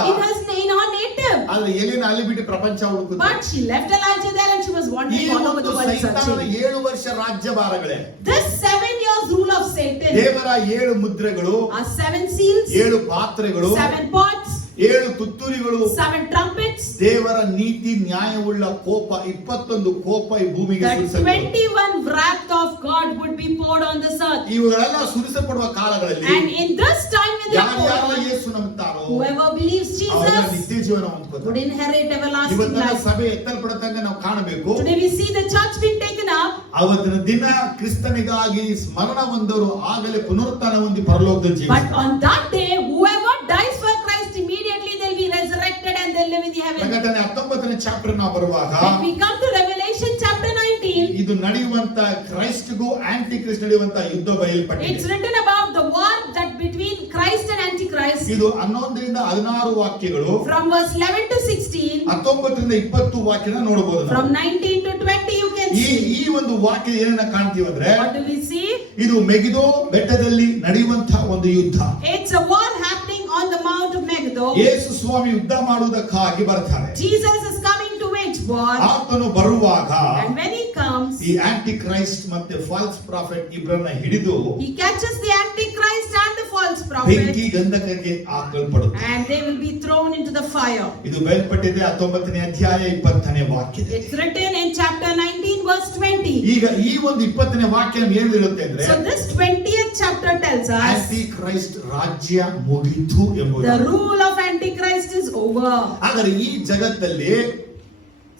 In her native. ಆದ್ರೆ ಎಲಿನ ಅಲ್ಲಿ ಬಿಟ್ಟು ಪ್ರಪಂಚ ಹುಡುಕುತ್ತ. But she left Elijah there and she was ಈ wandering all over ಒಂದು the world ಸೈತಾನನ searching. 7 ವರ್ಷ ರಾಜ್ಯಭಾರಗಳೇ. This 7 years rule of Satan ದೇವರ 7 ಮುದ್ರೆಗಳು, are 7 seals, 7 ಪಾತ್ರೆಗಳು, 7 pots, 7 ತುತ್ತೂರಿಗಳು, 7 trumpets. ದೇವರ ನೀತಿ ನ್ಯಾಯವುಳ್ಳ ಕೋಪ 21 ಕೋಪ ಈ ಭೂಮಿಗೆ The ಸುರಿಸಲ್ಪಡುವುದು. 21 wrath of God would be poured on this earth. ಇವುಗಳೆಲ್ಲ ಸುರಿಸಲ್ಪಡುವ ಕಾಲಗಳಲ್ಲಿ And in this time when they are ಯಾರ್ಯಾರು poured, ಯೇಸು ನಂಬುತ್ತಾರೋ whoever believes ಅವರೆಲ್ಲ Jesus ನಿತ್ಯ ಜೀವನ ಹೊಂದ್ಕೋತಾರೆ. would inherit everlasting ಇವತ್ತಿನ life. ಸಭೆ ಎತ್ತಲ್ಪಡತಂಗ ನಾವು ಕಾಣಬೇಕು. Today we see the church being taken up. ಅವತ್ತಿನ ದಿನ ಕ್ರಿಸ್ತನಿಗಾಗಿ ಸ್ಮರಣ ಹೊಂದವರು ಆಗಲೇ ಪುನರುತ್ಥಾನ ಹೊಂದಿ ಪರಲೋಕದ ಜೀವ. But on that day, whoever dies for Christ, immediately they'll be resurrected and they'll live in the heaven. ಪ್ರಕಟಣೆ 19ನೇ ಚಾಪ್ಟರ್ ನಾವು ಬರುವಾಗ When we come to Revelation chapter 19, ಇದು ನಡೆಯುವಂತ ಕ್ರೈಸ್ಟ್ಗೂ ಆಂಟಿ ಕ್ರಿಸ್ಟ್ ನಡೆಯುವಂತ ಯುದ್ಧ ಬಯಲ್ಪಟ್ಟಿದೆ. it's written about the war that between Christ and Antichrist. ಇದು 11ರಿಂದ 16 ವಾಕ್ಯಗಳು. From verse 11 to 16, 19ರಿಂದ 20 ವಾಕ್ಯನ ನೋಡಬಹುದು ನಾವು. from 19 to 20 you can ಈ see. ಈ ಒಂದು ವಾಕ್ಯ ಏನನ್ನ ಕಾಣ್ತೀವಿ ಅಂದ್ರೆ What do we see? ಇದು ಮೆಗಿದೋ ಬೆಟ್ಟದಲ್ಲಿ ನಡೆಯುವಂತಹ ಒಂದು ಯುದ್ಧ. It's a war happening on the Mount of Megiddo. ಯೇಸು ಸ್ವಾಮಿ ಯುದ್ಧ ಮಾಡುವುದಕ್ಕಾಗಿ ಬರ್ತಾರೆ. Jesus is coming to wage war. ಆತನು ಬರುವಾಗ And when he comes, ಈ ಆಂಟಿ ಕ್ರೈಸ್ಟ್ ಮತ್ತೆ ಫಾಲ್ಸ್ ಪ್ರಾಫೆಟ್ ಇಬ್ಬರನ್ನ ಹಿಡಿದು he catches the Antichrist and the false ಬೆಂಕಿ prophet, ಗಂಧಕಕ್ಕೆ ಹಾಕಲ್ಪಡುತ್ತೆ. and they will be thrown into the fire. ಇದು ಬಯಲ್ಪಟ್ಟಿದೆ 19ನೇ ಅಧ್ಯಾಯ 20ನೇ ವಾಕ್ಯದಲ್ಲಿ. It's written in chapter 19 verse 20. ಈಗ ಈ ಒಂದು 20ನೇ ವಾಕ್ಯ ಏನು ಹೇಳುತ್ತೆ ಅಂದ್ರೆ So this 20th chapter tells us Antichrist ರಾಜ್ಯ ಮುಗಿತು ಎಂಬುದು. the rule of Antichrist is over. ಆದರೆ ಈ ಜಗತ್ತಲ್ಲಿ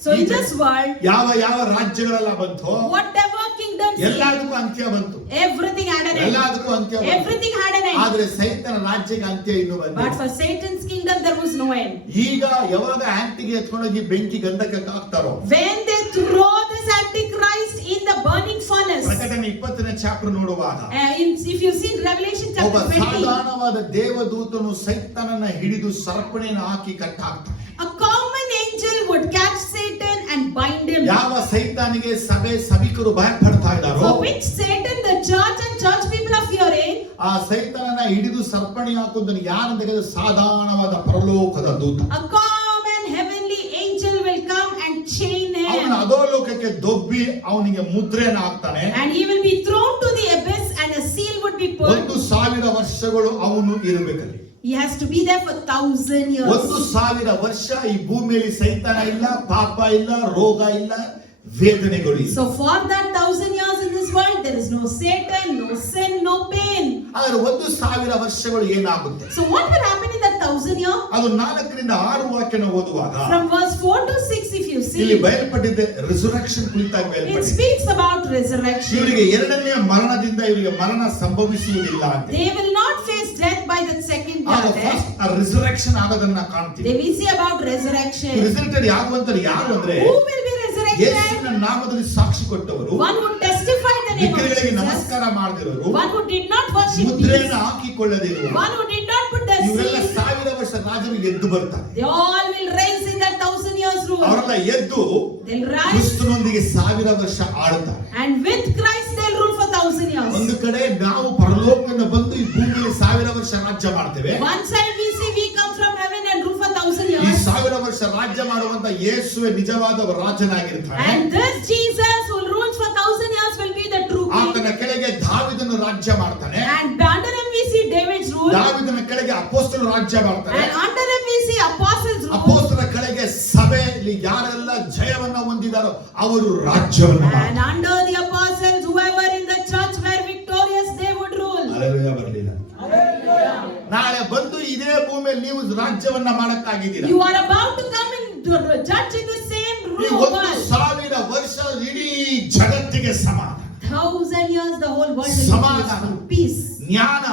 So in this world, ಯಾವ ಯಾವ ರಾಜ್ಯಗಳೆಲ್ಲ ಬಂತು whatever kingdoms, ಎಲ್ಲದಕ್ಕೂ ಅಂತ್ಯ ಬಂತು. everything had an end. ಎಲ್ಲದಕ್ಕೂ ಅಂತ್ಯ ಬಂತು. Everything had an end. ಆದ್ರೆ ಸೈತನ ರಾಜ್ಯಕ್ಕೆ ಅಂತ್ಯ ಇನ್ನೂ But ಬಂದಿಲ್ಲ. for Satan's kingdom there was no end. ಈಗ ಯಾವಾಗ ಆಂಟಿಗೆ ಎತ್ಕೊಂಡೋಗಿ ಬೆಂಕಿ ಗಂಧಕಕ್ಕೆ ಹಾಕ್ತಾರೋ When they throw this Antichrist in the burning furnace, ಪ್ರಕಟಣೆ 20ನೇ ಚಾಪ್ಟರ್ ನೋಡುವಾಗ if you see in Revelation ಒಬ್ಬ chapter 20, ಸಾಧಾರಣವಾದ ದೇವದೂತನು ಸೈತಾನನ ಹಿಡಿದು ಸರ್ಪಣೆಯನ್ನು ಹಾಕಿ ಕಟ್ಟಾಕ್ತಾನೆ. a common angel would catch Satan and bind him. ಯಾವ ಸೈತಾನಿಗೆ ಸಭಿಕರು ಭಯಪಡ್ತಾ ಇದ್ದಾರೋ For which Satan, the church and church people are fearing, ಆ ಸೈತಾನನ ಹಿಡಿದು ಸರ್ಪಣೆ ಹಾಕುವುದನ್ನು ಯಾರಂತ ಹೇಳಿದ್ರೆ ಸಾಧಾರಣವಾದ ಪರಲೋಕದ ದೂತ. a common heavenly angel will come and chain ಅವನ him, ಅಧೋಲೋಕಕ್ಕೆ ದೊಬ್ಬಿ ಅವನಿಗೆ ಮುದ್ರೆಯನ್ನು ಹಾಕ್ತಾನೆ. and he will be thrown to the abyss and a seal would be put. 1000 ವರ್ಷಗಳು ಅವನು ಇರಬೇಕಲ್ಲಿ. He has to be there for 1000 years. 1000 ವರ್ಷ ಈ ಭೂಮಿಯಲ್ಲಿ ಸೈತಾನ ಇಲ್ಲ, ಪಾಪ ಇಲ್ಲ, ರೋಗ ಇಲ್ಲ, ವೇದನೆಗಳು ಇಲ್ಲ. So for that 1000 years in this world, there is no Satan, no sin, no pain. ಆದರೆ 1000 ವರ್ಷಗಳು ಏನಾಗುತ್ತೆ? So what will happen in that 1000 years? ಅದು 4ರಿಂದ 6 ವಾಕ್ಯನ ಓದುವಾಗ From verse 4 to 6, if you ಇಲ್ಲಿ see, ಬಯಲ್ಪಟ್ಟಿದೆ ರಿಸರೆಕ್ಷನ್ ಕುರಿತಾಗಿ it ಬಯಲ್ಪಟ್ಟಿದೆ. speaks about resurrection. ಇವರಿಗೆ ಎರಡನೆಯ ಮರಣದಿಂದ ಇವರಿಗೆ ಮರಣ ಸಂಭವಿಸುವುದಿಲ್ಲ ಅಂತ. They will not face death by the second ಆಗ death. ಫಸ್ಟ್ ಆ ರಿಸರೆಕ್ಷನ್ ಆಗೋದನ್ನ ಕಾಣ್ತೀವಿ. They will see about resurrection. ರಿಸಲ್ಟೆಡ್ ಯಾಗುವಂತರು ಯಾರು ಅಂದ್ರೆ Who will be resurrected? ಯೇಸುವಿನ ನಾಮದಲ್ಲಿ ಸಾಕ್ಷಿ ಕೊಟ್ಟವರು, One who testified the name of ವಿಗ್ರಹಗಳಿಗೆ Jesus. ನಮಸ್ಕಾರ ಮಾಡದಿರೋರು, One who did not worship ಮುದ್ರೆಯನ್ನು beasts. ಹಾಕಿಕೊಳ್ಳದಿರುವರು, One who did not put the ಇವರೆಲ್ಲ seal. 1000 ವರ್ಷ ರಾಜರು ಎದ್ದು ಬರ್ತಾರೆ. They all will rise in that 1000 years rule. ಅವರೆಲ್ಲ ಎದ್ದು They'll rise, ಕ್ರಿಸ್ತನೊಂದಿಗೆ 1000 ವರ್ಷ ಆಳುತ್ತಾರೆ. and with Christ they'll rule for 1000 years. ಒಂದು ಕಡೆ ನಾವು ಪರಲೋಕದಿಂದ ಬಂದು ಈ ಭೂಮಿಯಲ್ಲಿ 1000 ವರ್ಷ ರಾಜ್ಯ ಮಾಡ್ತೇವೆ. One side we see we come from heaven and rule for 1000 ಈ years. 1000 ವರ್ಷ ರಾಜ್ಯ ಮಾಡುವಂತ ಯೇಸುವೆ ನಿಜವಾದ ರಾಜನಾಗಿರ್ತಾನೆ. And this Jesus who rules for 1000 years will be the true king. ಆತನ ಕೆಳಗೆ ದಾವೀದನು ರಾಜ್ಯ ಮಾಡ್ತಾನೆ. And under him we see David's rule. ದಾವೀದನ ಕೆಳಗೆ ಅಪೊಸ್ತಲರು ರಾಜ್ಯ ಮಾಡ್ತಾರೆ. And under him we see apostles rule. ಅಪೊಸ್ತಲರ ಕೆಳಗೆ ಸಭೆಯಲ್ಲಿ ಯಾರೆಲ್ಲ ಜಯವನ್ನ ಹೊಂದಿದಾರೋ ಅವರು ರಾಜ್ಯವನ್ನ And ಮಾಡ್ತಾರೆ. under the apostles, whoever in the church were victorious, they would rule. Hallelujah ಬರಲಿಲ್ಲ. ನಾಳೆ ಬಂದು ಇದೇ ಭೂಮಿಯಲ್ಲಿ ನೀವು ರಾಜ್ಯವನ್ನ ಮಾಡಕ್ಕಾಗಿದ್ದೀರಾ. You are about to come and judge in the same ಈ rule. 1000 ವರ್ಷ ಇಡೀ ಜಗತ್ತಿಗೆ ಸಮಾಧಾನ, 1000 years the whole world will be ಸಮಾಧಾನ, peaceful. Peace, ಜ್ಞಾನ,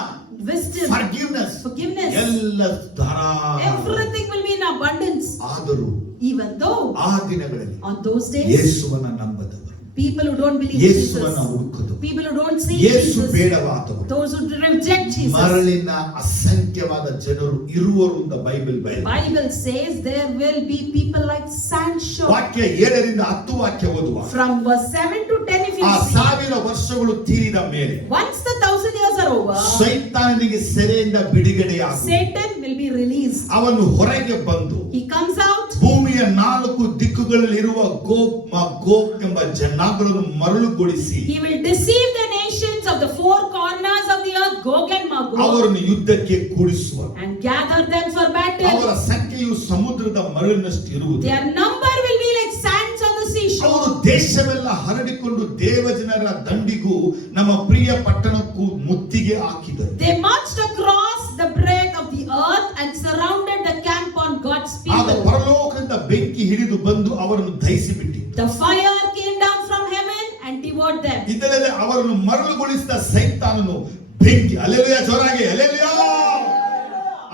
wisdom, ಫರ್ಗಿವ್ನೆಸ್, forgiveness. ಎಲ್ಲ ಧಾರಾಳ. Everything will be in abundance. ಆದರೂ Even though ಆ ದಿನಗಳಲ್ಲಿ on those days, ಯೇಸುವನ್ನ ನಂಬದವರು, people who don't believe Jesus, ಯೇಸುವನ್ನ ಹುಡುಕದು, people who don't see Yesu Jesus, ಬೇಡವಾದವರು, those who reject Jesus. ಮರಳಿನ ಅಸಂಖ್ಯವಾದ ಜನರು ಇರುವರು ಅಂತ Bible Bible says there will be people like sandshore. ವಾಕ್ಯ 7ರಿಂದ 10 ವಾಕ್ಯ ಓದುವ. From verse 7 to 10 if you ಆ see. 1000 ವರ್ಷಗಳು ತೀರಿದ ಮೇಲೆ Once the 1000 years are over, ಸೈತಾನನಿಗೆ ಸೆರೆಯಿಂದ ಬಿಡುಗಡೆಯಾಗುವ, Satan will be released. ಅವನು ಹೊರಗೆ ಬಂದು He comes out. ಭೂಮಿಯ 4 ದಿಕ್ಕುಗಳಲ್ಲಿರುವ ಗೋಗ್ ಮಾಗೋಗ್ ಎಂಬ ಜನಾಂಗಗಳನ್ನು ಮರಳುಗೊಳಿಸಿ He will deceive the nations of the 4 corners of the earth, Gog and Magog, ಅವರನ್ನು ಯುದ್ಧಕ್ಕೆ ಕೂಡಿಸುವ. and gather them for battle. ಅವರ ಸಂಖ್ಯೆಯು ಸಮುದ್ರದ ಮರಳಿನಷ್ಟು ಇರುವುದು. Their number will be like sands on the seashore. ಅವರು ದೇಶವೆಲ್ಲ ಹರಡಿಕೊಂಡು ದೇವಜನರ ದಂಡಿಗೂ ನಮ್ಮ ಪ್ರಿಯ ಪಟ್ಟಣಕ್ಕೂ ಮುತ್ತಿಗೆ ಹಾಕಿದರು. They marched across the breadth of the earth and surrounded the camp on God's ಆಗ people. ಪರಲೋಕದಿಂದ ಬೆಂಕಿ ಹಿಡಿದು ಬಂದು ಅವರನ್ನು ದಹಿಸಿಬಿಟ್ಟಿತು. The fire came down from heaven and devoured them. ಇದಲ್ಲದೆ ಅವರನ್ನು ಮರಳುಗೊಳಿಸಿದ ಸೈತಾನನು ಬೆಂಕಿ, ಹಲ್ಲೆಲೂಯಾ, ಜೋರಾಗಿ ಹಲ್ಲೆಲೂಯಾ.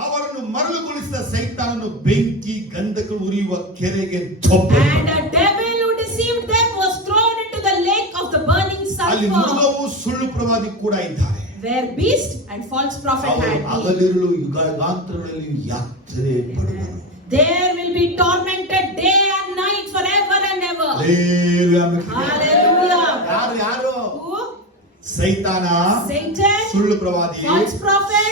ಅವರನ್ನು ಮರಳುಗೊಳಿಸಿದ ಸೈತಾನನು ಬೆಂಕಿ ಗಂಧಕಗಳು ಉರಿಯುವ ಕೆರೆಗೆ And a devil who deceived them was thrown into the lake of the burning ಅಲ್ಲಿ sulfur, ಮೃಗವು ಸುಳ್ಳು ಪ್ರವಾದಿ ಕೂಡ ಇದ್ದಾರೆ. where beast and false prophet ಅವರು had been. ಹಗಲಿರುಳು ಯುಗಾಂತರಗಳಲ್ಲಿ ಯಾತ್ರೆ ಪಡುವರು. There will be tormented day and night forever and ever. Hallelujah. Hallelujah. ಯಾರು? Who? ಸೈತಾನ, Satan, ಸುಳ್ಳು ಪ್ರವಾದಿ, false prophet,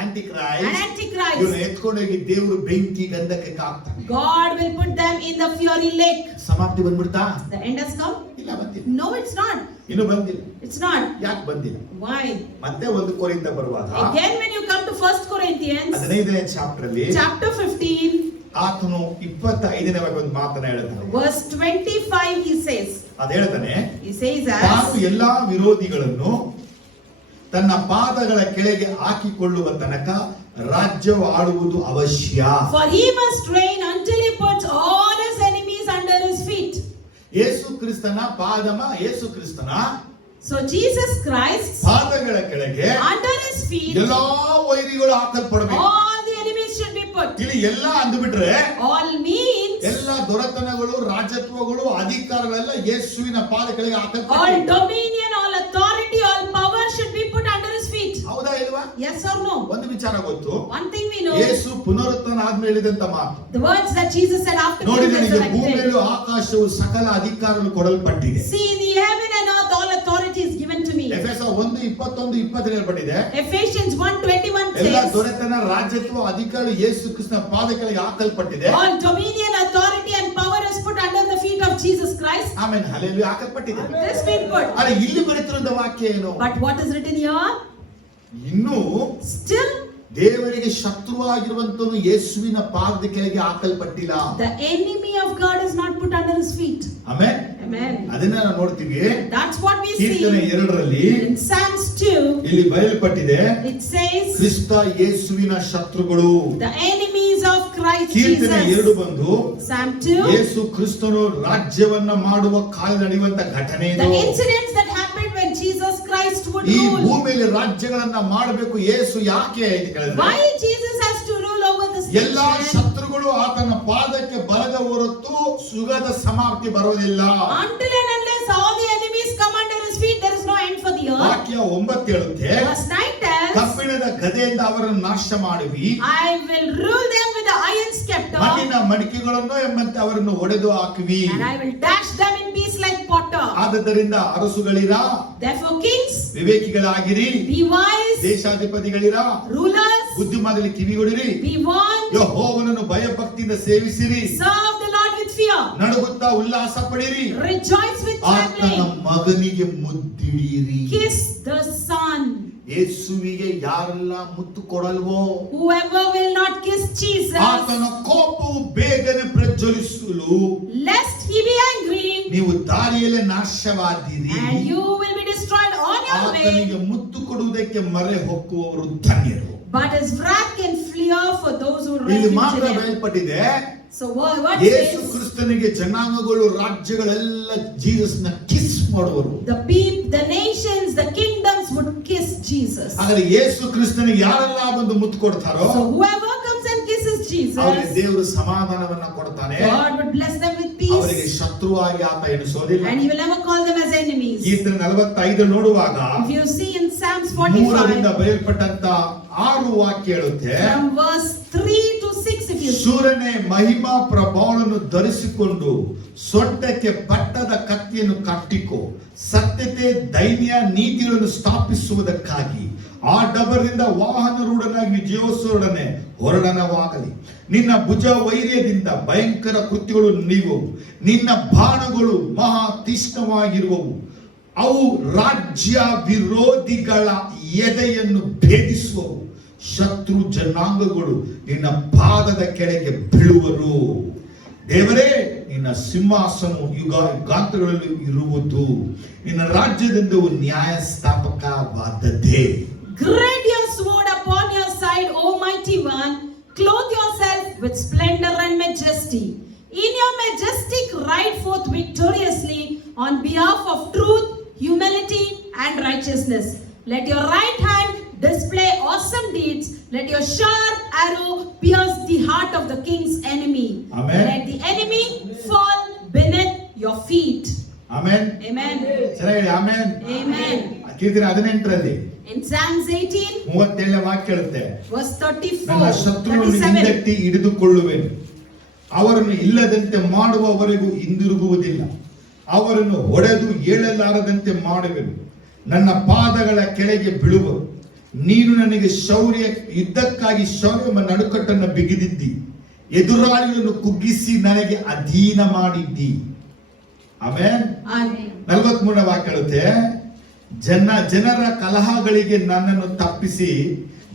Antichrist. and Antichrist. ಇವನು ಎತ್ಕೊಂಡೋಗಿ ದೇವರು ಬೆಂಕಿ ಗಂಧಕಕ್ಕೆ ಹಾಕ್ತಾನೆ. God will put them in the fury lake. ಸಮಾಪ್ತಿ ಬಂದ್ಬಿಡ್ತಾ? The end has come? ಇಲ್ಲ, ಬಂದಿಲ್ಲ. No, it's not. ಇನ್ನು ಬಂದಿಲ್ಲ. It's not. ಯಾಕೆ ಬಂದಿಲ್ಲ? Why? ಮತ್ತೆ 1 ಕೊರಿಂಥ ಬರುವಾಗ Again, when you come to 1 Corinthians 15ನೇ chapter ಅಲ್ಲಿ chapter 15, ಆತನು 25ನೇ ಒಂದು ಮಾತನ್ನ ಹೇಳ್ತಾನೆ. verse 25, he says, ಅದ ಹೇಳ್ತಾನೆ, he says ತಾನು as, ಎಲ್ಲಾ ವಿರೋಧಿಗಳನ್ನು ತನ್ನ ಪಾದಗಳ ಕೆಳಗೆ ಹಾಕಿಕೊಳ್ಳುವ ತನಕ ರಾಜ್ಯವು ಆಳುವುದು ಅವಶ್ಯ. for he must reign until he puts all his enemies under his feet. ಯೇಸು ಕ್ರಿಸ್ತನ ಪಾದಮ, ಯೇಸು ಕ್ರಿಸ್ತನ So Jesus Christ, ಪಾದಗಳ ಕೆಳಗೆ under his feet, ಎಲ್ಲಾ ವೈರಿಗಳು ಹಾಕಲ್ಪಡಬೇಕು. all the enemies should be put. ಇಲ್ಲಿ ಎಲ್ಲ ಅಂದ್ಬಿಟ್ರೆ All means ಎಲ್ಲ ದೊರೆತನಗಳು, ರಾಜತ್ವಗಳು, ಅಧಿಕಾರಗಳೆಲ್ಲ ಯೇಸುವಿನ ಪಾದ ಕೆಳಗೆ all ಹಾಕಲ್ಪಡಬೇಕು. dominion, all authority, all power should be put under his feet. ಹೌದಾ ಇಲ್ವಾ? Yes or no? ಒಂದು ವಿಚಾರ ಗೊತ್ತು, One thing we know, ಯೇಸು ಪುನರುತ್ಥಾನ ಆದ್ಮೇಲೆ ಹೇಳಿದಂತ ಮಾತು, the words that Jesus said after being ನೋಡಿದ್ರೆ ಈಗ resurrected. ಭೂಮಿಯಲ್ಲೂ ಆಕಾಶವು ಸಕಲ ಅಧಿಕಾರವನ್ನು ಕೊಡಲ್ಪಟ್ಟಿದೆ. See, the heaven and earth, all authority is given to me. ಎಫೆಸ 1:21-22 ಹೇಳ್ಪಟ್ಟಿದೆ. Ephesians 1:21 ಎಲ್ಲ says, ದೊರೆತನ, ರಾಜತ್ವ, ಅಧಿಕಾರ ಯೇಸು ಕ್ರಿಸ್ತನ ಪಾದ ಕೆಳಗೆ ಹಾಕಲ್ಪಟ್ಟಿದೆ. all dominion, authority and power is put under the feet of Jesus Christ. ಆಮೇಲೆ ಹಲ್ಲೆಲೂಯಾ ಹಾಕಲ್ಪಟ್ಟಿದೆ. This been put. ಆದ್ರೆ ಇಲ್ಲಿ ಬರೆತಿರುವ ವಾಕ್ಯ ಏನು? But what is written here? ಇನ್ನು Still, ದೇವರಿಗೆ ಶತ್ರುವಾಗಿರುವಂತನು ಯೇಸುವಿನ ಪಾದದ ಕೆಳಗೆ ಹಾಕಲ್ಪಟ್ಟಿಲ್ಲ. the enemy of God is not put under his feet. Amen. Amen. ಅದನ್ನ ನಾವು ನೋಡ್ತೀವಿ. That's what we ಕೀರ್ತನೆ see 2ರಲ್ಲಿ in Psalms 2. ಇಲ್ಲಿ ಬರೆಯಲ್ಪಟ್ಟಿದೆ, It says, ಕ್ರಿಸ್ತ ಯೇಸುವಿನ ಶತ್ರುಗಳು. the enemies of Christ ಕೀರ್ತನೆ 2 Jesus. ಬಂದು Psalm 2. ಯೇಸು ಕ್ರಿಸ್ತನು ರಾಜ್ಯವನ್ನ ಮಾಡುವ ಕಾಲ ನಡೆಯುವಂತ ಘಟನೆ The ಇದು. incidents that happened when Jesus Christ would ಈ rule. ಭೂಮಿಯಲ್ಲಿ ರಾಜ್ಯಗಳನ್ನ ಮಾಡಬೇಕು. ಯೇಸು ಯಾಕೆ ಅಂತ ಕೇಳಿದ್ರೆ, Why Jesus has to rule over this ಎಲ್ಲಾ nation? ಶತ್ರುಗಳು ಆತನ ಪಾದಕ್ಕೆ ಬಲದ ಹೊರತು ಸುಗದ ಸಮಾಪ್ತಿ ಬರೋದಿಲ್ಲ. Until and unless all the enemies come under his feet, there is no end for the earth. ವಾಕ್ಯ 9 ಹೇಳುತ್ತೆ, Verse 9 tells, ಕಬ್ಬಿಣದ ಗದೆಯಿಂದ ಅವರನ್ನು ನಾಶ ಮಾಡುವಿ, I will rule them with the iron scepter, ಮಣ್ಣಿನ ಮಡಿಕೆಗಳನ್ನು ಎಂಬಂತೆ ಅವರನ್ನು ಒಡೆದು ಹಾಕುವಿ. and I will dash them in pieces like potter. ಆದ್ದರಿಂದ ಅರಸುಗಳಿರ, Therefore kings, ವಿವೇಕಿಗಳಾಗಿರಿ, be wise, ದೇಶಾಧಿಪತಿಗಳಿರ, rulers, ಬುದ್ಧಿಮಾದಲ್ಲಿ ಕಿವಿಗೊಡಿರಿ, be warned, ಯೆಹೋವನನ್ನು ಭಯಭಕ್ತಿಯಿಂದ ಸೇವಿಸಿರಿ, serve the Lord with fear, ನಡುಗುತ್ತಾ ಉಲ್ಲಾಸ ಪಡಿರಿ, rejoice with ಆತನ trembling, ಮಗನಿಗೆ ಮುದ್ದಿಡಿರಿ. kiss the Son. ಯೇಸುವಿಗೆ ಯಾರೆಲ್ಲ ಮುತ್ತು ಕೊಡಲ್ವೋ, Whoever will not kiss Jesus, ಆತನ ಕೋಪವು ಬೇಗನೆ ಪ್ರಜ್ವಲಿಸಲು lest he be angry, ನೀವು ದಾರಿಯಲ್ಲಿ ನಾಶವಾದಿರಿ. and you will be destroyed on your way. ಆತನಿಗೆ ಮುತ್ತು ಕೊಡುವುದಕ್ಕೆ ಮರೆ ಹೊಕ್ಕುವವರು ಧನ್ಯರು. But his wrath can flear for those who ಇಲ್ಲಿ refuge ಮಾತ್ರ in him. ಬಯಲ್ಪಟ್ಟಿದೆ, So what Yesu says, ಕ್ರಿಸ್ತನಿಗೆ ಜನಾಂಗಗಳು, ರಾಜ್ಯಗಳೆಲ್ಲ ಜೀಸಸ್ನ ಕಿಸ್ ಮಾಡುವರು. the nations, the kingdoms would kiss Jesus. ಹಾಗಾದ್ರೆ ಯೇಸು ಕ್ರಿಸ್ತನಿಗೆ ಯಾರೆಲ್ಲ ಬಂದು ಮುತ್ತು ಕೊಡ್ತಾರೋ So whoever comes and kisses ಅವರಿಗೆ Jesus, ದೇವರು ಸಮಾಧಾನವನ್ನ ಕೊಡ್ತಾನೆ. God would bless them with ಅವರಿಗೆ peace, ಶತ್ರುವಾಗಿ ಆತ ಎಣಿಸೋದಿಲ್ಲ. and He will never call them as enemies. ಕೀರ್ತನೆ 45 ನೋಡುವಾಗ If you see in Psalms ಮೂರರಿಂದ 45, ಬರೆಯಲ್ಪಟ್ಟಂತ 6 ವಾಕ್ಯ ಹೇಳುತ್ತೆ, from verse 3 to 6, if you see, ಸೂರ್ಯನೇ ಮಹಿಮಾ ಪ್ರಭಾವವನ್ನು ಧರಿಸಿಕೊಂಡು ಸೊಂಟಕ್ಕೆ ಪಟ್ಟದ ಕತ್ತಿಯನ್ನು ಕಟ್ಟಿಕೋ, ಸತ್ಯತೆ ದೈನ್ಯ ನೀತಿಗಳನ್ನು ಸ್ಥಾಪಿಸುವುದಕ್ಕಾಗಿ ಆ ಡಬರಿಂದ ವಾಹನರೂಢನಾಗಿ ವಿಜಯೋತ್ಸವರೊಡನೆ ಹೊರಡನವಾಗಲಿ. ನಿನ್ನ ಭುಜ ವೈರ್ಯದಿಂದ ಭಯಂಕರ ಕೃತ್ಯಗಳು ನಡೆಯುವವು, ನಿನ್ನ ಬಾಣಗಳು ಮಹಾ ತೀಕ್ಷ್ಣವಾಗಿರುವವು, ಅವು ರಾಜ್ಯ ವಿರೋಧಿಗಳ ಎದೆಯನ್ನು ಭೇದಿಸುವವು, ಶತ್ರು ಜನಾಂಗಗಳು ನಿನ್ನ ಪಾದದ ಕೆಳಗೆ ಬೀಳುವರು. ದೇವರೇ, ನಿನ್ನ ಸಿಂಹಾಸನವು ಯುಗ ಯುಗಾಂತಗಳಲ್ಲಿ ಇರುವುದು, ನಿನ್ನ ರಾಜ್ಯದಿಂದವು ನ್ಯಾಯ ಸ್ಥಾಪಕವಾದದ್ದೇ. gird your sword upon your side, O mighty one, clothe yourself with splendor and majesty. In your majestic ride forth victoriously on behalf of truth, humility and righteousness. Let your right hand display awesome deeds. Let your sharp arrow pierce the heart of the king's enemy. Amen. Let the enemy fall beneath your feet. Amen. Amen. ಚೆನ್ನಾಗಿ amen. Amen. ಕೀರ್ತನೆ 18ರಲ್ಲಿ In Psalms 18, 37ನೇ ವಾಕ್ಯ ಹೇಳುತ್ತೆ, verse 34, ನನ್ನ ಶತ್ರುಗಳನ್ನು 37. ಹಿಂದಟ್ಟಿ ಹಿಡಿದುಕೊಳ್ಳುವೆನು, ಅವರನ್ನು ಇಲ್ಲದಂತೆ ಮಾಡುವವರೆಗೂ ಹಿಂದಿರುಗುವುದಿಲ್ಲ, ಅವರನ್ನು ಹೊಡೆದು ಏಳಲಾರದಂತೆ ಮಾಡುವೆನು, ನನ್ನ ಪಾದಗಳ ಕೆಳಗೆ ಬೀಳುವರು. ನೀನು ನನಗೆ ಯುದ್ಧಕ್ಕಾಗಿ ಶೌರ್ಯ ನಡುಕಟ್ಟನ್ನು ಬಿಗಿದಿದ್ದಿ, ಎದುರಾಳಿಗಳನ್ನು ಕುಗ್ಗಿಸಿ ನನಗೆ ಅಧೀನ ಮಾಡಿದ್ದಿ. ಆಮೆನ್. Amen. 43ನೇ ವಾಕ್ಯ ಹೇಳುತ್ತೆ, ಜನರ ಕಲಹಗಳಿಗೆ ನನ್ನನ್ನು ತಪ್ಪಿಸಿ